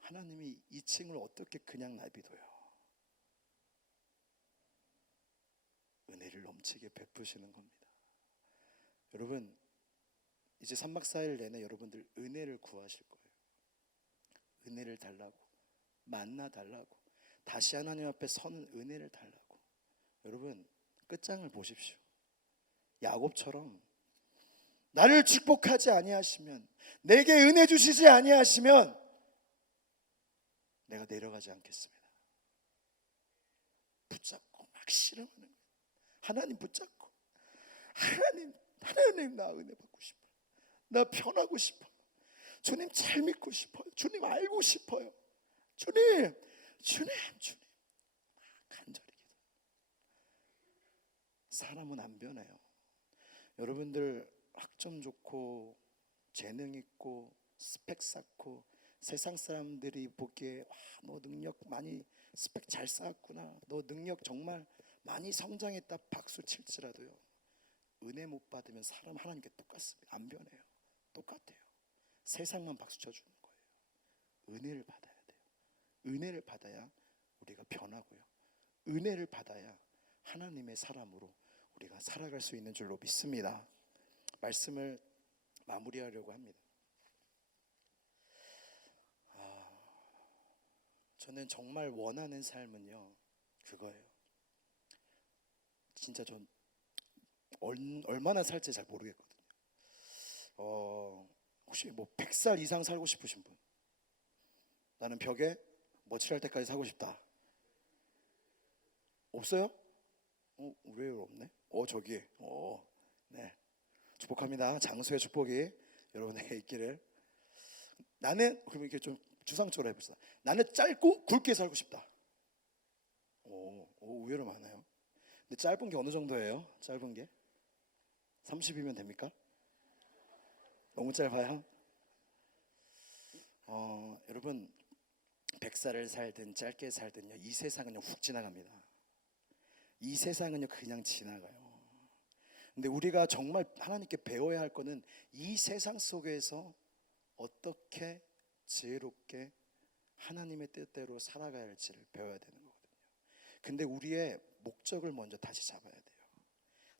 하나님이 이 층을 어떻게 그냥 내비둬요? 은혜를 넘치게 베푸시는 겁니다. 여러분, 이제 3박 4일 내내 여러분들 은혜를 구하실 거예요. 은혜를 달라고, 만나 달라고, 다시 하나님 앞에 서는 은혜를 달라고. 여러분, 끝장을 보십시오. 야곱처럼 나를 축복하지 아니하시면, 내게 은혜 주시지 아니하시면 내가 내려가지 않겠습니다. 붙잡고 막 실험하는 거예요. 하나님 붙잡고, 하나님 나 은혜 받고 싶어요. 나 변하고 싶어요. 주님 잘 믿고 싶어요. 주님 알고 싶어요. 주님 간절히 기도. 사람은 안 변해요. 여러분들 학점 좋고 재능 있고 스펙 쌓고 세상 사람들이 보기에 너 능력 많이, 스펙 잘 쌓았구나, 너 능력 정말 많이 성장했다 박수 칠지라도요, 은혜 못 받으면 사람 하나님께 똑같습니다. 안 변해요. 똑같아요. 세상만 박수 쳐주는 거예요. 은혜를 받아야 돼요. 은혜를 받아야 우리가 변하고요, 은혜를 받아야 하나님의 사람으로 우리가 살아갈 수 있는 줄로 믿습니다. 말씀을 마무리하려고 합니다. 저는 정말 원하는 삶은요 그거예요. 진짜 전 얼마나 살지 잘 모르겠거든요. 혹시 뭐 100살 이상 살고 싶으신 분? 나는 벽에 머칠할 때까지 살고 싶다. 없어요? 왜 없네? 저기. 네. 축복합니다. 장수의 축복이 여러분에게 있기를. 나는, 그럼 이렇게 좀 주상적으로 해봅시다. 나는 짧고 굵게 살고 싶다. 의외로 많아요. 근데 짧은 게 어느 정도예요? 짧은 게 30이면 됩니까? 너무 짧아요? 여러분, 100살을 살든 짧게 살든요, 이 세상은요 훅 지나갑니다. 이 세상은요 그냥 지나가요. 근데 우리가 정말 하나님께 배워야 할 거는 이 세상 속에서 어떻게 지혜롭게 하나님의 뜻대로 살아가야 할지를 배워야 되는 거거든요. 근데 우리의 목적을 먼저 다시 잡아야 돼요.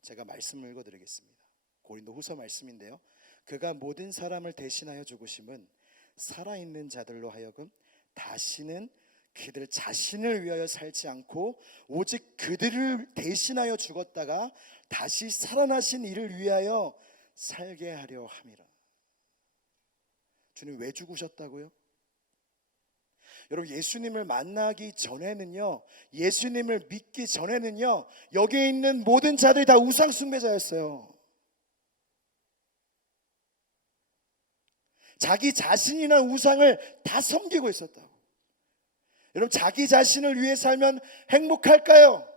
제가 말씀을 읽어드리겠습니다. 고린도후서 말씀인데요, 그가 모든 사람을 대신하여 죽으심은 살아있는 자들로 하여금 다시는 그들 자신을 위하여 살지 않고 오직 그들을 대신하여 죽었다가 다시 살아나신 이를 위하여 살게 하려 함이라. 주님 왜 죽으셨다고요? 여러분, 예수님을 만나기 전에는요, 예수님을 믿기 전에는요, 여기에 있는 모든 자들이 다 우상 숭배자였어요. 자기 자신이나 우상을 다 섬기고 있었다고. 여러분, 자기 자신을 위해 살면 행복할까요?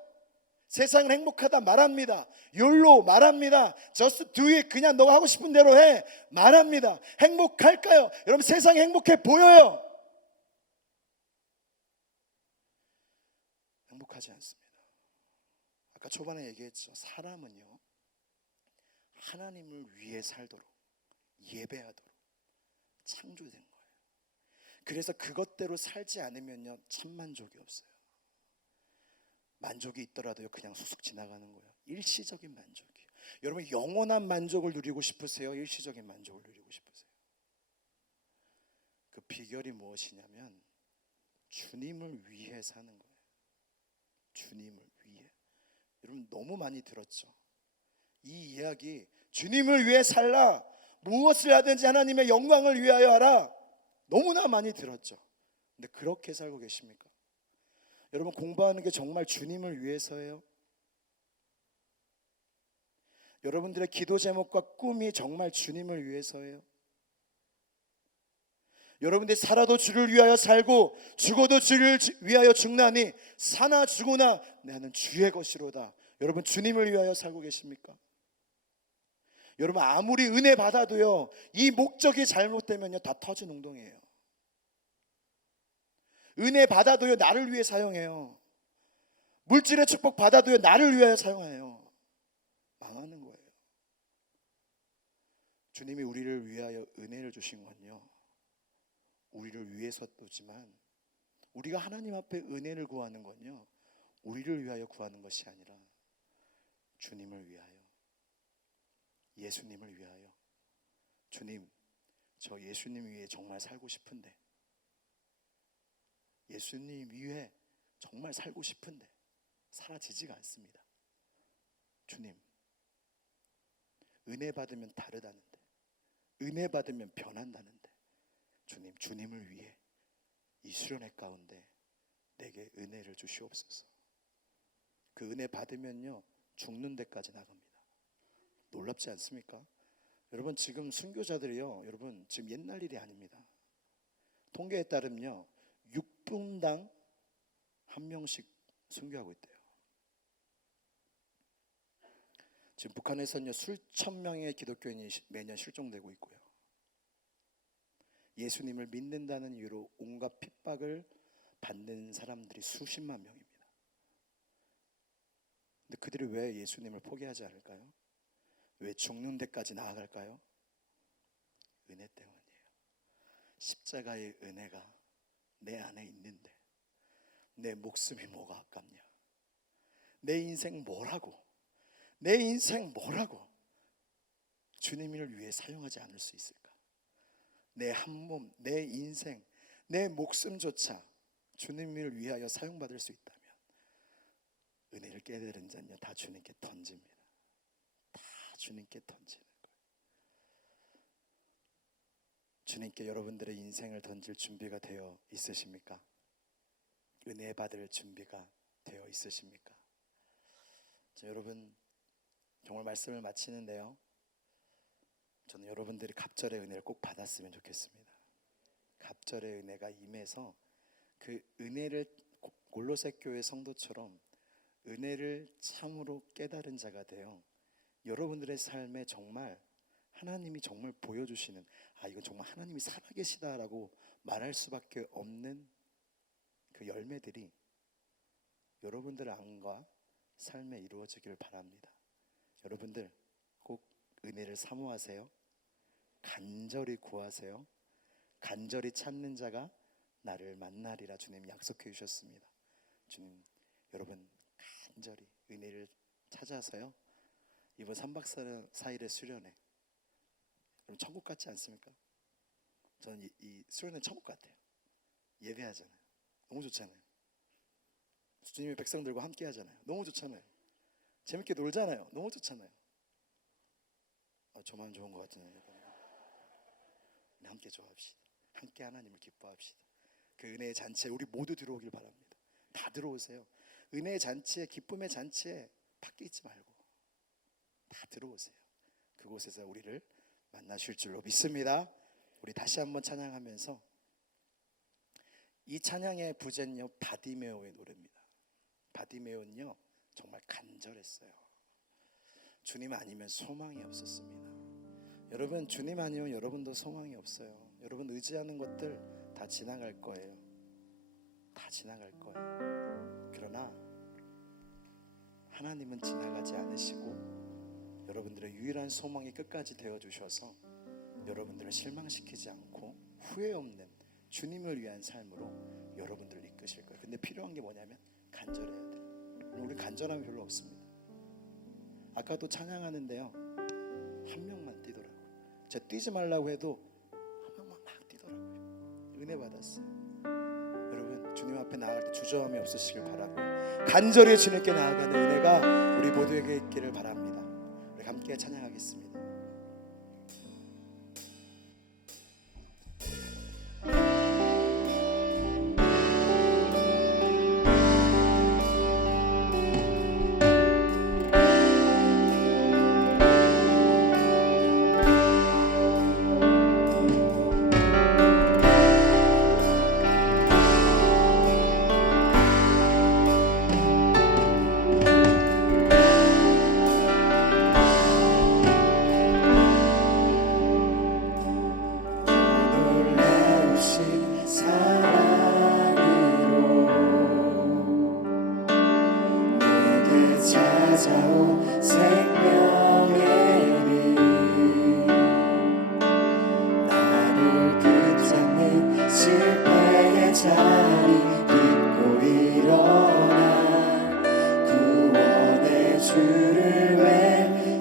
세상은 행복하다 말합니다. 욜로 말합니다. Just do it, 그냥 너가 하고 싶은 대로 해 말합니다. 행복할까요? 여러분, 세상이 행복해 보여요? 행복하지 않습니다. 아까 초반에 얘기했죠. 사람은요 하나님을 위해 살도록, 예배하도록 창조된 거예요. 그래서 그것대로 살지 않으면요 참만족이 없어요. 만족이 있더라도요 그냥 쑥쑥 지나가는 거예요. 일시적인 만족이에요. 여러분, 영원한 만족을 누리고 싶으세요? 일시적인 만족을 누리고 싶으세요? 그 비결이 무엇이냐면 주님을 위해 사는 거예요. 주님을 위해. 여러분, 너무 많이 들었죠. 이 이야기, 주님을 위해 살라, 무엇을 하든지 하나님의 영광을 위하여 하라, 너무나 많이 들었죠. 근데 그렇게 살고 계십니까? 여러분, 공부하는 게 정말 주님을 위해서예요? 여러분들의 기도 제목과 꿈이 정말 주님을 위해서예요? 여러분들이 살아도 주를 위하여 살고 죽어도 주를 위하여 죽나니 사나 죽으나 나는 주의 것이로다. 여러분, 주님을 위하여 살고 계십니까? 여러분, 아무리 은혜 받아도요, 이 목적이 잘못되면요 다 터진 웅덩이에요. 은혜 받아도요 나를 위해 사용해요. 물질의 축복 받아도요 나를 위하여 사용해요. 망하는 거예요. 주님이 우리를 위하여 은혜를 주신 건요, 우리를 위해서도지만 우리가 하나님 앞에 은혜를 구하는 건요, 우리를 위하여 구하는 것이 아니라 주님을 위하여, 예수님을 위하여. 주님, 저 예수님 위해 정말 살고 싶은데, 예수님 위해 정말 살고 싶은데 사라지지가 않습니다. 주님, 은혜 받으면 다르다는데, 은혜 받으면 변한다는데, 주님, 주님을 위해 이 수련회 가운데 내게 은혜를 주시옵소서. 그 은혜 받으면요 죽는 데까지 나갑니다. 놀랍지 않습니까? 여러분, 지금 순교자들이요, 여러분 지금 옛날 일이 아닙니다. 통계에 따르면요 6분당 1명씩 순교하고 있대요. 지금 북한에서는요 수천 명의 기독교인이 매년 실종되고 있고요, 예수님을 믿는다는 이유로 온갖 핍박을 받는 사람들이 수십만 명입니다. 근데 그들이 왜 예수님을 포기하지 않을까요? 왜 죽는 데까지 나아갈까요? 은혜 때문이에요. 십자가의 은혜가 내 안에 있는데 내 목숨이 뭐가 아깝냐, 내 인생 뭐라고, 내 인생 뭐라고 주님을 위해 사용하지 않을 수 있을까? 내 한 몸, 내 인생, 내 목숨조차 주님을 위하여 사용받을 수 있다면 은혜를 깨달은 자는요 다 주님께 던집니다. 다 주님께 던지는 거예요. 주님께 여러분들의 인생을 던질 준비가 되어 있으십니까? 은혜 받을 준비가 되어 있으십니까? 자, 여러분, 정말 말씀을 마치는데요, 저는 여러분들이 갑절의 은혜를 꼭 받았으면 좋겠습니다. 갑절의 은혜가 임해서 그 은혜를, 골로새 교회 성도처럼 은혜를 참으로 깨달은 자가 되어 여러분들의 삶에 정말 하나님이 정말 보여주시는, 아 이건 정말 하나님이 살아계시다라고 말할 수밖에 없는 그 열매들이 여러분들 안과 삶에 이루어지길 바랍니다. 여러분들 꼭 은혜를 사모하세요. 간절히 구하세요. 간절히 찾는 자가 나를 만나리라 주님 약속해 주셨습니다. 주님, 여러분 간절히 은혜를 찾아서요, 이번 3박 4일의 수련회, 여러분 천국 같지 않습니까? 저는 이 수련회 천국 같아요. 예배하잖아요. 너무 좋잖아요. 주님의 백성들과 함께 하잖아요. 너무 좋잖아요. 재밌게 놀잖아요. 너무 좋잖아요. 저만 좋은 것 같은데, 함께 좋아합시다. 함께 하나님을 기뻐합시다. 그 은혜의 잔치에 우리 모두 들어오길 바랍니다. 다 들어오세요. 은혜의 잔치에, 기쁨의 잔치에 밖에 있지 말고 다 들어오세요. 그곳에서 우리를 만나실 줄로 믿습니다. 우리 다시 한번 찬양하면서, 이 찬양의 부제는요 바디메오의 노래입니다. 바디메오는요 정말 간절했어요. 주님 아니면 소망이 없었습니다. 여러분, 주님 아니면 여러분도 소망이 없어요. 여러분 의지하는 것들 다 지나갈 거예요. 다 지나갈 거예요. 그러나 하나님은 지나가지 않으시고 여러분들의 유일한 소망이 끝까지 되어주셔서 여러분들을 실망시키지 않고 후회 없는 주님을 위한 삶으로 여러분들을 이끄실 거예요. 근데 필요한 게 뭐냐면 간절해야 돼요. 우리 간절함이 별로 없습니다. 아까도 찬양하는데요 한 명만 뛰더라고요. 제가 뛰지 말라고 해도 한 명만 막 뛰더라고요. 은혜 받았어요. 여러분, 주님 앞에 나아갈 때 주저함이 없으시길 바라고 간절히 주님께 나아가는 은혜가 우리 모두에게 있기를 바랍니다. 우리 함께 찬양하겠습니다. 찾아온 생명의 빛 나를 붙잡는 실패의 자리 딛고 일어나 구원의 주를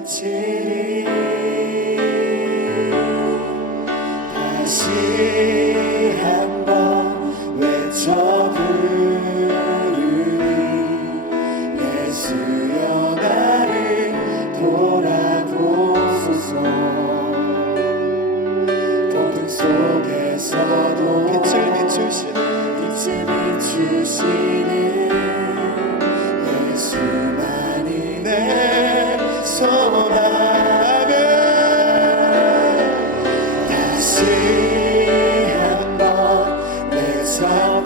외치리 다시 한번 외쳐 부르니 예수여 나를 돌아보소서 어둠 속에서도 빛을 비추시는 예수만이 내 소망 다시 한번 외쳐드리니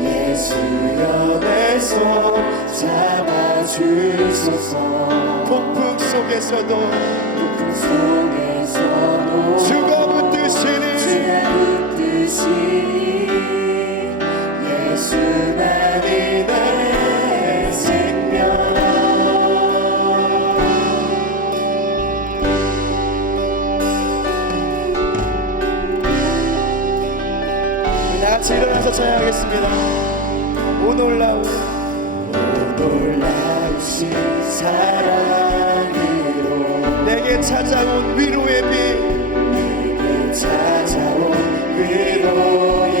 예수여 내 손 잡아주소서 폭풍 속에서도 주가 붙드시니 예수만이 내 생명 다 같이 일어나서 찬양하겠습니다. 오 놀라우신 사랑으로 내게 찾아온 위로의 빛 내게 찾아온 위로의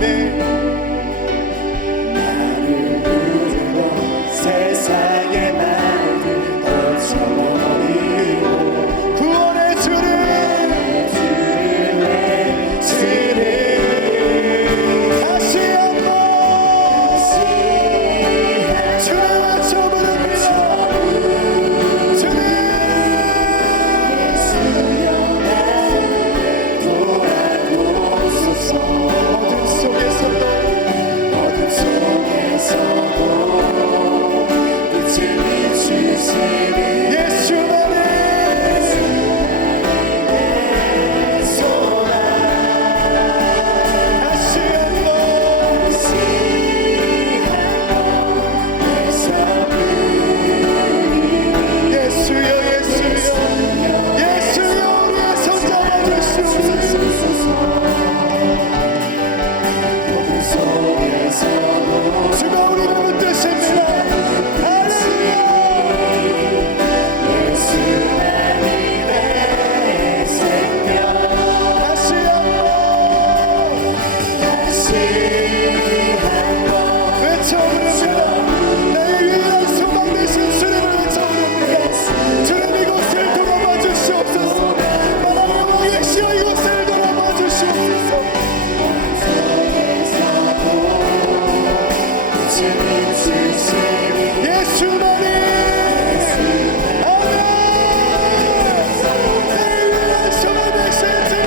빛 아멘. 나를 부르고 세상의 말들 떨쳐버리고 구원의 주를 외치리 다시 한번 주를 외쳐 부릅니다. 주님 예수여 나를 돌아보소서 어둠 속에서도 빛을 비추시는 예수만의 소망 다시 한번 예수여 우리의 손 잡아주시옵소서. 주가 우리를 붙드십니다. 할렐루야. 다시 한번 외쳐부릅니다. 나의 유일한 소망 되신 주님을 외쳐부릅니다. 주님 이곳을 돌아봐 주시옵소서. 나라의 계시어 이곳을 돌아봐 주시옵소서. 예수만이 아멘. 내 유일한 소망 되신 주님.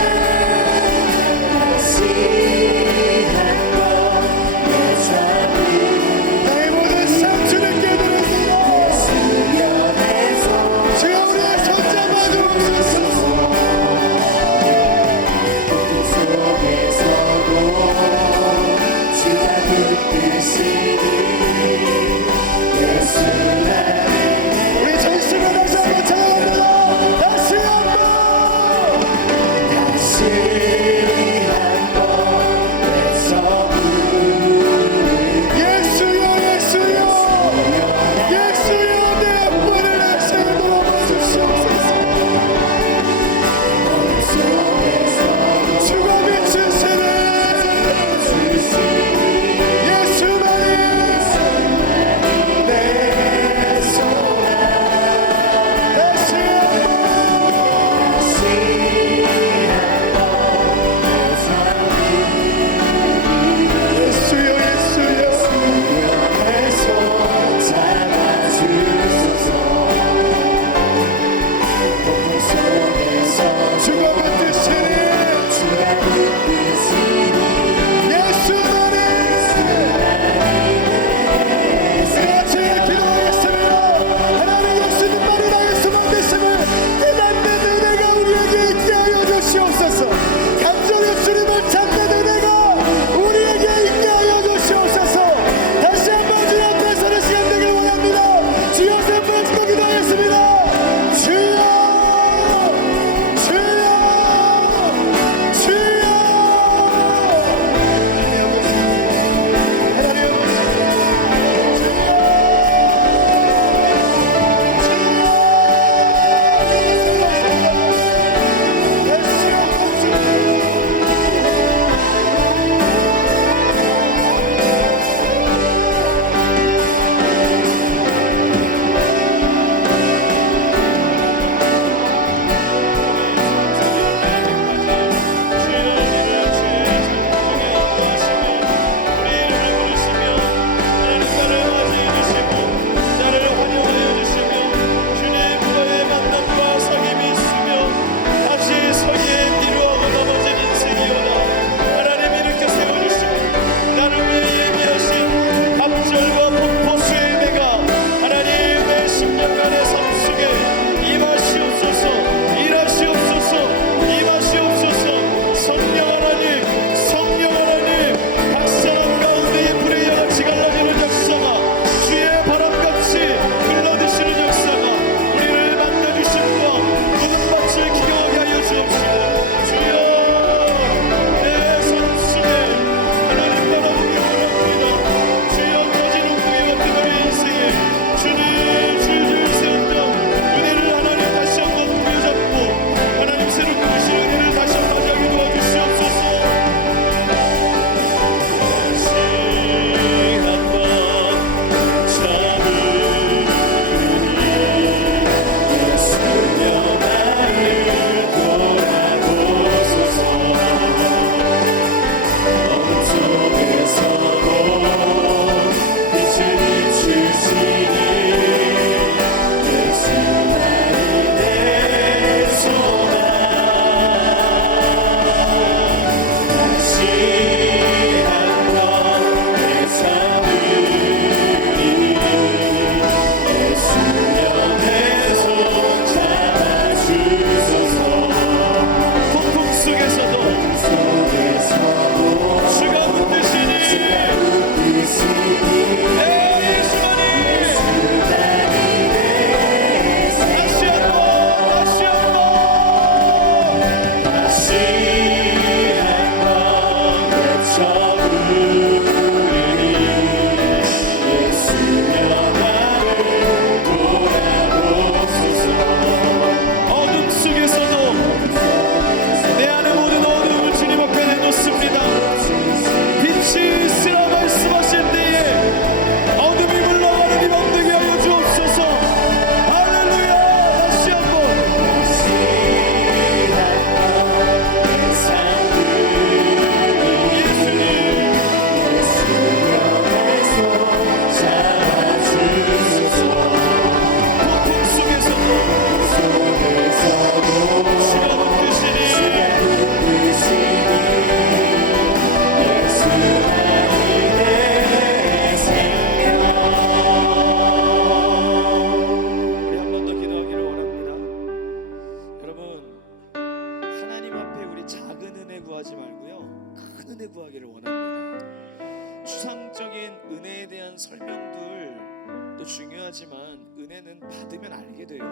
기도하기를 원합니다. 추상적인 은혜에 대한 설명들도 중요하지만 은혜는 받으면 알게 돼요.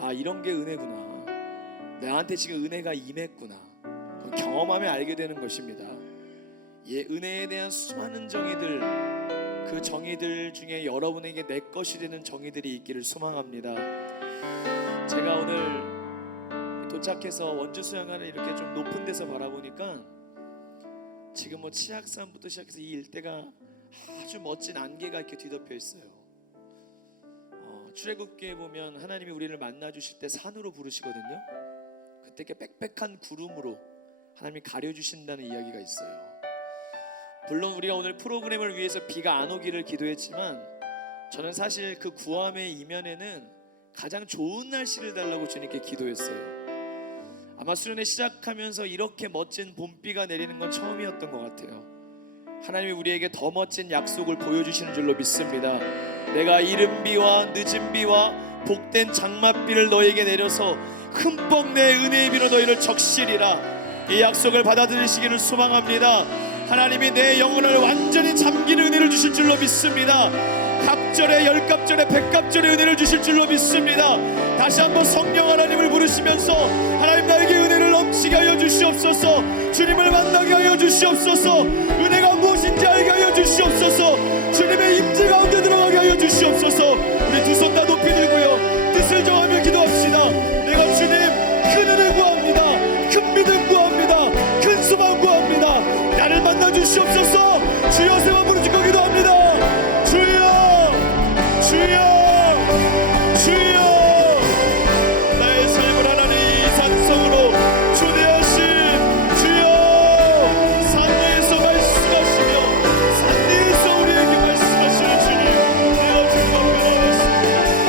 아, 이런 게 은혜구나. 나한테 지금 은혜가 임했구나. 그건 경험하면 알게 되는 것입니다. 예, 은혜에 대한 수많은 정의들, 그 정의들 중에 여러분에게 내 것이 되는 정의들이 있기를 소망합니다. 제가 오늘 도착해서 원주 수양관을 이렇게 좀 높은 데서 바라보니까 지금 뭐 치악산부터 시작해서 이 일대가 아주 멋진 안개가 이렇게 뒤덮여 있어요. 출애굽기에 보면 하나님이 우리를 만나 주실 때 산으로 부르시거든요. 그때 이렇게 빽빽한 구름으로 하나님이 가려 주신다는 이야기가 있어요. 물론 우리가 오늘 프로그램을 위해서 비가 안 오기를 기도했지만 저는 사실 그 구함의 이면에는 가장 좋은 날씨를 달라고 주님께 기도했어요. 아마 수련회 시작하면서 이렇게 멋진 봄비가 내리는 건 처음이었던 것 같아요. 하나님이 우리에게 더 멋진 약속을 보여주시는 줄로 믿습니다. 내가 이른 비와 늦은 비와 복된 장맛비를 너에게 내려서 흠뻑 내 은혜의 비로 너희를 적시리라. 이 약속을 받아들이시기를 소망합니다. 하나님이 내 영혼을 완전히 잠기는 은혜를 주실 줄로 믿습니다. 갑절에 열갑절에 백갑절의 은혜를 주실 줄로 믿습니다. 다시 한번 성령 하나님을 부르시면서 하나님 나에게 은혜를 넘치게 하여 주시옵소서. 주님을 만나게 하여 주시옵소서. 은혜가 무엇인지 알게 하여 주시옵소서. 주님의 임재 가운데 들어가게 하여 주시옵소서. 우리 두 손 다 높이 들고요, 뜻을 정하며 기도합시다. 내가 주님 큰 은혜 구합니다. 큰 믿음 구합니다. 큰 소망 구합니다. 나를 만나 주시옵소서. 주여 세번 부르짖고 기도합니다. 주여, 주여, 주여. 나의 삶을 하나님 이 산성으로 초대하신 주여, 산 위에서 말씀하시며 산 위에서 우리에게 말씀하시는 주님, 내가 정말 변화했습니다.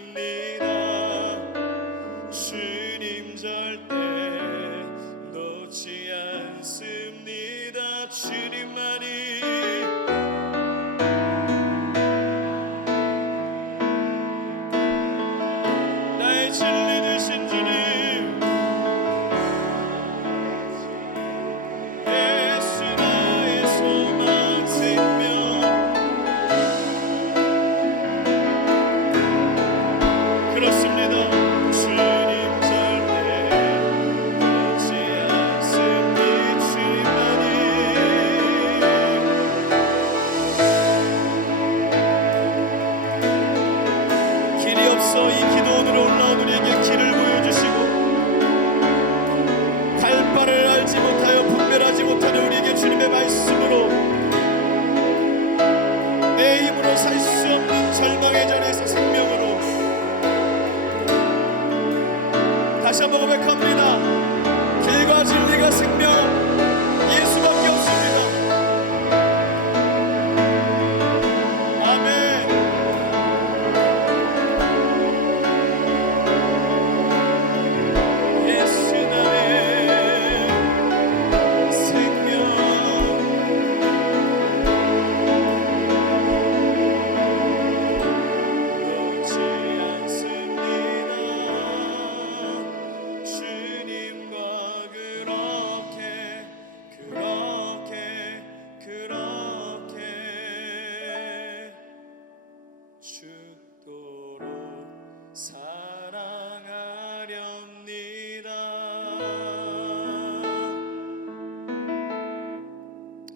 아닙니다. 주님 절대 놓지 않습니다. 주님만이 나의 진리 되신 주님, 예수 나의 소망 생명. 그렇습니다. 주님 절대 놓지 않습니다. 주님만이 길이 없어 이 기도원으로 올라온 우리에게 길을 보여주시고 갈 바를 알지 못하여 분별하지 못하는 우리에게 주님의 말씀으로 내 힘으로 살 수 없는 절망의 자리에서 생명으로 다시 한번 고백합니다. 길과 진리가 생명 예수밖에 없습니다. 아멘. 예수 나의 생명. 놓지 않습니다. 주님과 그렇게 죽도록 사랑하렵니다.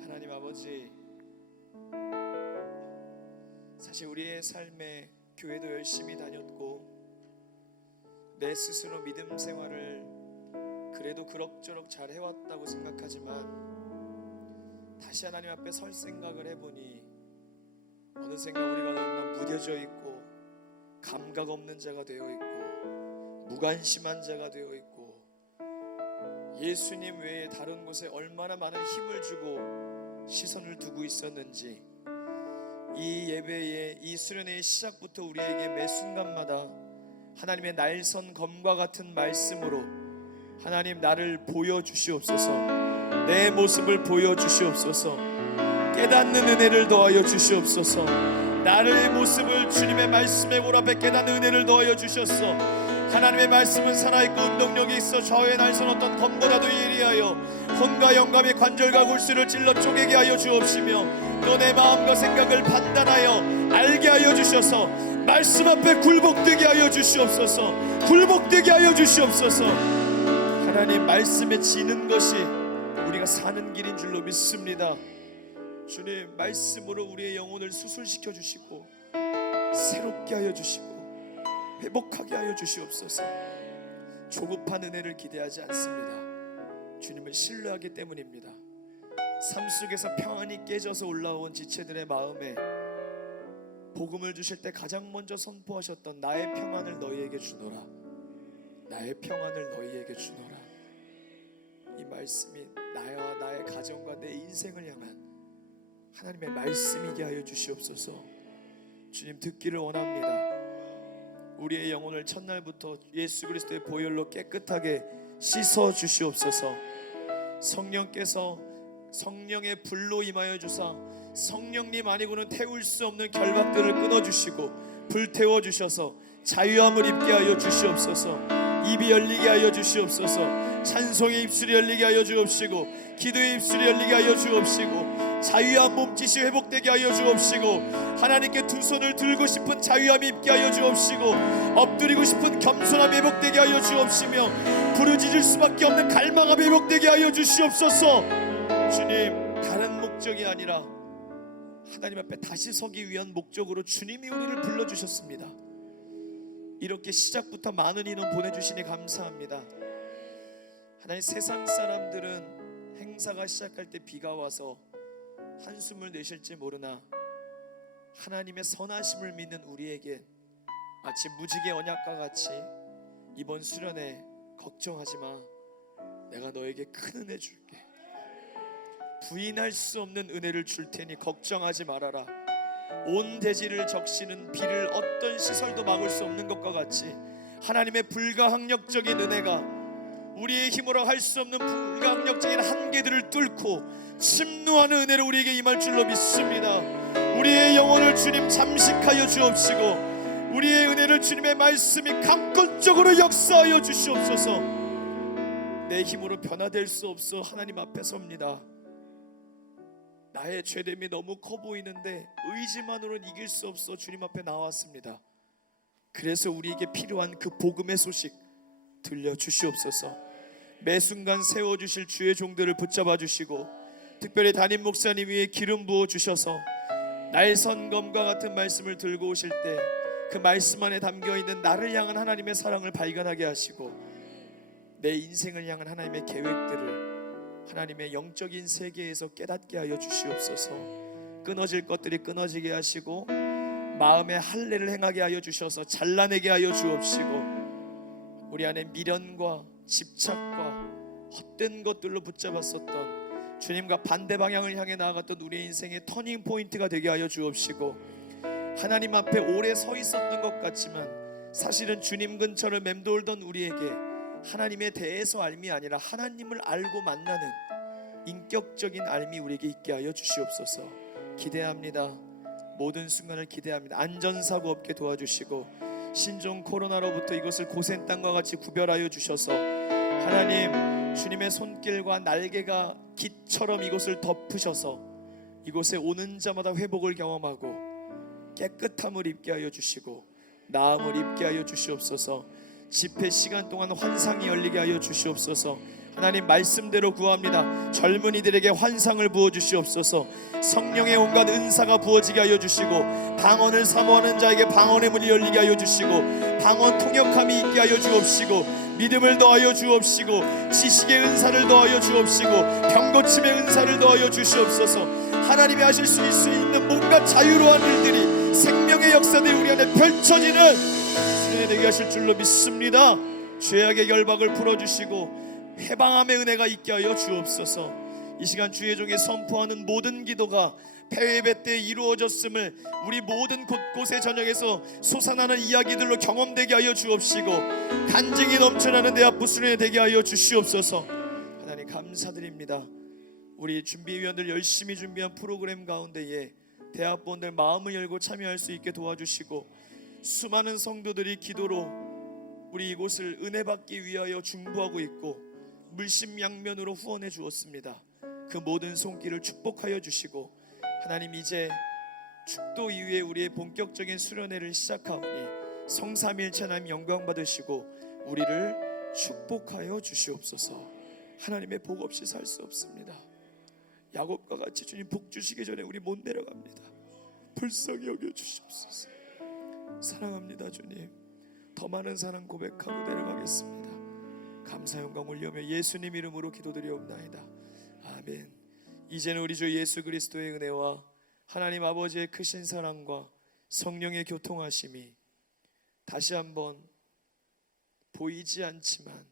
하나님 아버지, 사실 우리의 삶에 교회도 열심히 다녔고 내 스스로 믿음 생활을 그래도 그럭저럭 잘 해왔다고 생각하지만 다시 하나님 앞에 설 생각을 해보니 어느샌가 우리가 너무나 무뎌져 있고 감각 없는 자가 되어 있고 무관심한 자가 되어 있고 예수님 외에 다른 곳에 얼마나 많은 힘을 주고 시선을 두고 있었는지 이 예배의 이 수련회의 시작부터 우리에게 매 순간마다 하나님의 날선 검과 같은 말씀으로 하나님 나를 보여주시옵소서. 내 모습을 보여주시옵소서. 깨닫는 은혜를 더하여 주시옵소서. 나의 모습을 주님의 말씀에 몰아배 깨닫는 은혜를 더하여 주셨어. 하나님의 말씀은 살아있고 운동력이 있어 좌우의 날선 어떤 검보다도 예리하여 혼과 영감의 관절과 골수를 찔러 쪼개게 하여 주옵시며 또 내 마음과 생각을 판단하여 알게 하여 주셔서 말씀 앞에 굴복되게 하여 주시옵소서. 굴복되게 하여 주시옵소서. 하나님 말씀에 지는 것이 우리가 사는 길인 줄로 믿습니다. 주님 말씀으로 우리의 영혼을 수술시켜 주시고 새롭게 하여 주시고 회복하게 하여 주시옵소서. 조급한 은혜를 기대하지 않습니다. 주님을 신뢰하기 때문입니다. 삶 속에서 평안이 깨져서 올라온 지체들의 마음에 복음을 주실 때 가장 먼저 선포하셨던 나의 평안을 너희에게 주노라. 나의 평안을 너희에게 주노라. 이 말씀이 나와 나의 가정과 내 인생을 향한 하나님의 말씀이게 하여 주시옵소서. 주님 듣기를 원합니다. 우리의 영혼을 첫날부터 예수 그리스도의 보혈로 깨끗하게 씻어 주시옵소서. 성령께서 성령의 불로 임하여 주사 성령님 아니고는 태울 수 없는 결박들을 끊어주시고 불태워 주셔서 자유함을 입게 하여 주시옵소서. 입이 열리게 하여 주시옵소서. 찬송의 입술이 열리게 하여 주옵시고 기도의 입술이 열리게 하여 주옵시고 자유한 몸짓이 회복되게 하여 주옵시고 하나님께 두 손을 들고 싶은 자유함이 입게 하여 주옵시고 엎드리고 싶은 겸손함이 회복되게 하여 주옵시며 부르짖을 수밖에 없는 갈망함이 회복되게 하여 주시옵소서. 주님 다른 목적이 아니라 하나님 앞에 다시 서기 위한 목적으로 주님이 우리를 불러주셨습니다. 이렇게 시작부터 많은 인원 보내주시니 감사합니다. 하나님 세상 사람들은 행사가 시작할 때 비가 와서 한숨을 내쉴지 모르나 하나님의 선하심을 믿는 우리에게 마치 무지개 언약과 같이 이번 수련회 걱정하지 마. 내가 너에게 큰 은혜 줄게. 부인할 수 없는 은혜를 줄 테니 걱정하지 말아라. 온 대지를 적시는 비를 어떤 시설도 막을 수 없는 것과 같이 하나님의 불가항력적인 은혜가 우리의 힘으로 할 수 없는 불가항력적인 한계들을 뚫고 침노하는 은혜로 우리에게 임할 줄로 믿습니다. 우리의 영혼을 주님 잠식하여 주옵시고 우리의 은혜를 주님의 말씀이 강권적으로 역사하여 주시옵소서. 내 힘으로 변화될 수 없어 하나님 앞에 섭니다. 나의 죄됨이 너무 커 보이는데 의지만으로는 이길 수 없어 주님 앞에 나왔습니다. 그래서 우리에게 필요한 그 복음의 소식 들려주시옵소서. 매 순간 세워주실 주의 종들을 붙잡아 주시고 특별히 담임 목사님 위에 기름 부어 주셔서 날선검과 같은 말씀을 들고 오실 때 그 말씀 안에 담겨있는 나를 향한 하나님의 사랑을 발견하게 하시고 내 인생을 향한 하나님의 계획들을 하나님의 영적인 세계에서 깨닫게 하여 주시옵소서. 끊어질 것들이 끊어지게 하시고 마음의 할례를 행하게 하여 주셔서 잘라내게 하여 주옵시고 우리 안에 미련과 집착과 헛된 것들로 붙잡았었던 주님과 반대 방향을 향해 나아갔던 우리의 인생의 터닝 포인트가 되게 하여 주옵시고 하나님 앞에 오래 서 있었던 것 같지만 사실은 주님 근처를 맴돌던 우리에게 하나님에 대해서 알미 아니라 하나님을 알고 만나는 인격적인 알미 우리에게 있게 하여 주시옵소서. 기대합니다. 모든 순간을 기대합니다. 안전사고 없게 도와주시고 신종 코로나로부터 이것을 고센 땅과 같이 구별하여 주셔서 하나님 주님의 손길과 날개가 깃처럼 이곳을 덮으셔서 이곳에 오는 자마다 회복을 경험하고 깨끗함을 입게 하여 주시고 나음을 입게 하여 주시옵소서. 집회 시간 동안 환상이 열리게 하여 주시옵소서. 하나님 말씀대로 구합니다. 젊은이들에게 환상을 부어 주시옵소서. 성령의 온갖 은사가 부어지게 하여 주시고 방언을 사모하는 자에게 방언의 문이 열리게 하여 주시고 방언 통역함이 있게 하여 주옵시고 믿음을 더하여 주옵시고 지식의 은사를 더하여 주옵시고 병고침의 은사를 더하여 주시옵소서. 하나님이 하실 수 있는 뭔가 자유로운 일들이 생명의 역사들이 우리 안에 펼쳐지는 수련회 되게 하실 줄로 믿습니다. 죄악의 결박을 풀어주시고 해방함의 은혜가 있게 하여 주옵소서. 이 시간 주의 종이 선포하는 모든 기도가 폐회배 때 이루어졌음을 우리 모든 곳곳의 저녁에서 솟아나는 이야기들로 경험되게 하여 주옵시고 간증이 넘쳐나는 내 앞부 수련회 되게 하여 주시옵소서. 하나님 감사드립니다. 우리 준비위원들 열심히 준비한 프로그램 가운데에 대학원들 마음을 열고 참여할 수 있게 도와주시고 수많은 성도들이 기도로 우리 이곳을 은혜 받기 위하여 중보하고 있고 물심양면으로 후원해 주었습니다. 그 모든 손길을 축복하여 주시고 하나님 이제 축도 이후에 우리의 본격적인 수련회를 시작하오니 성삼일체 하나님 영광 받으시고 우리를 축복하여 주시옵소서. 하나님의 복 없이 살 수 없습니다. 야곱과 같이 주님 복 주시기 전에 우리 못 내려갑니다. 불쌍히 여겨 주시옵소서. 사랑합니다 주님. 더 많은 사랑 고백하고 내려가겠습니다. 감사 영광 올려며 예수님 이름으로 기도드리옵나이다. 아멘. 이제는 우리 주 예수 그리스도의 은혜와 하나님 아버지의 크신 사랑과 성령의 교통하심이 다시 한번 보이지 않지만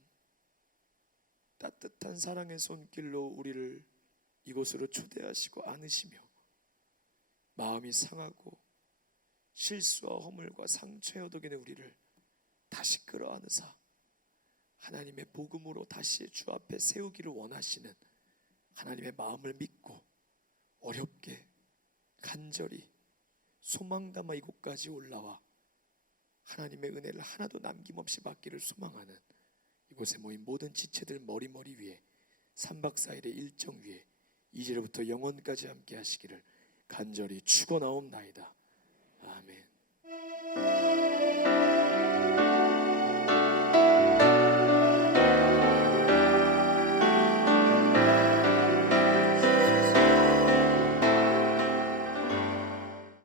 따뜻한 사랑의 손길로 우리를 이곳으로 초대하시고 안으시며 마음이 상하고 실수와 허물과 상처에 어덕이는 우리를 다시 끌어안으사 하나님의 복음으로 다시 주 앞에 세우기를 원하시는 하나님의 마음을 믿고 어렵게 간절히 소망 담아 이곳까지 올라와 하나님의 은혜를 하나도 남김없이 받기를 소망하는 이곳에 모인 모든 지체들 머리 위에 3박 4일의 일정 위에 이제로부터 영원까지 함께 하시기를 간절히 축원하옵나이다. 아멘.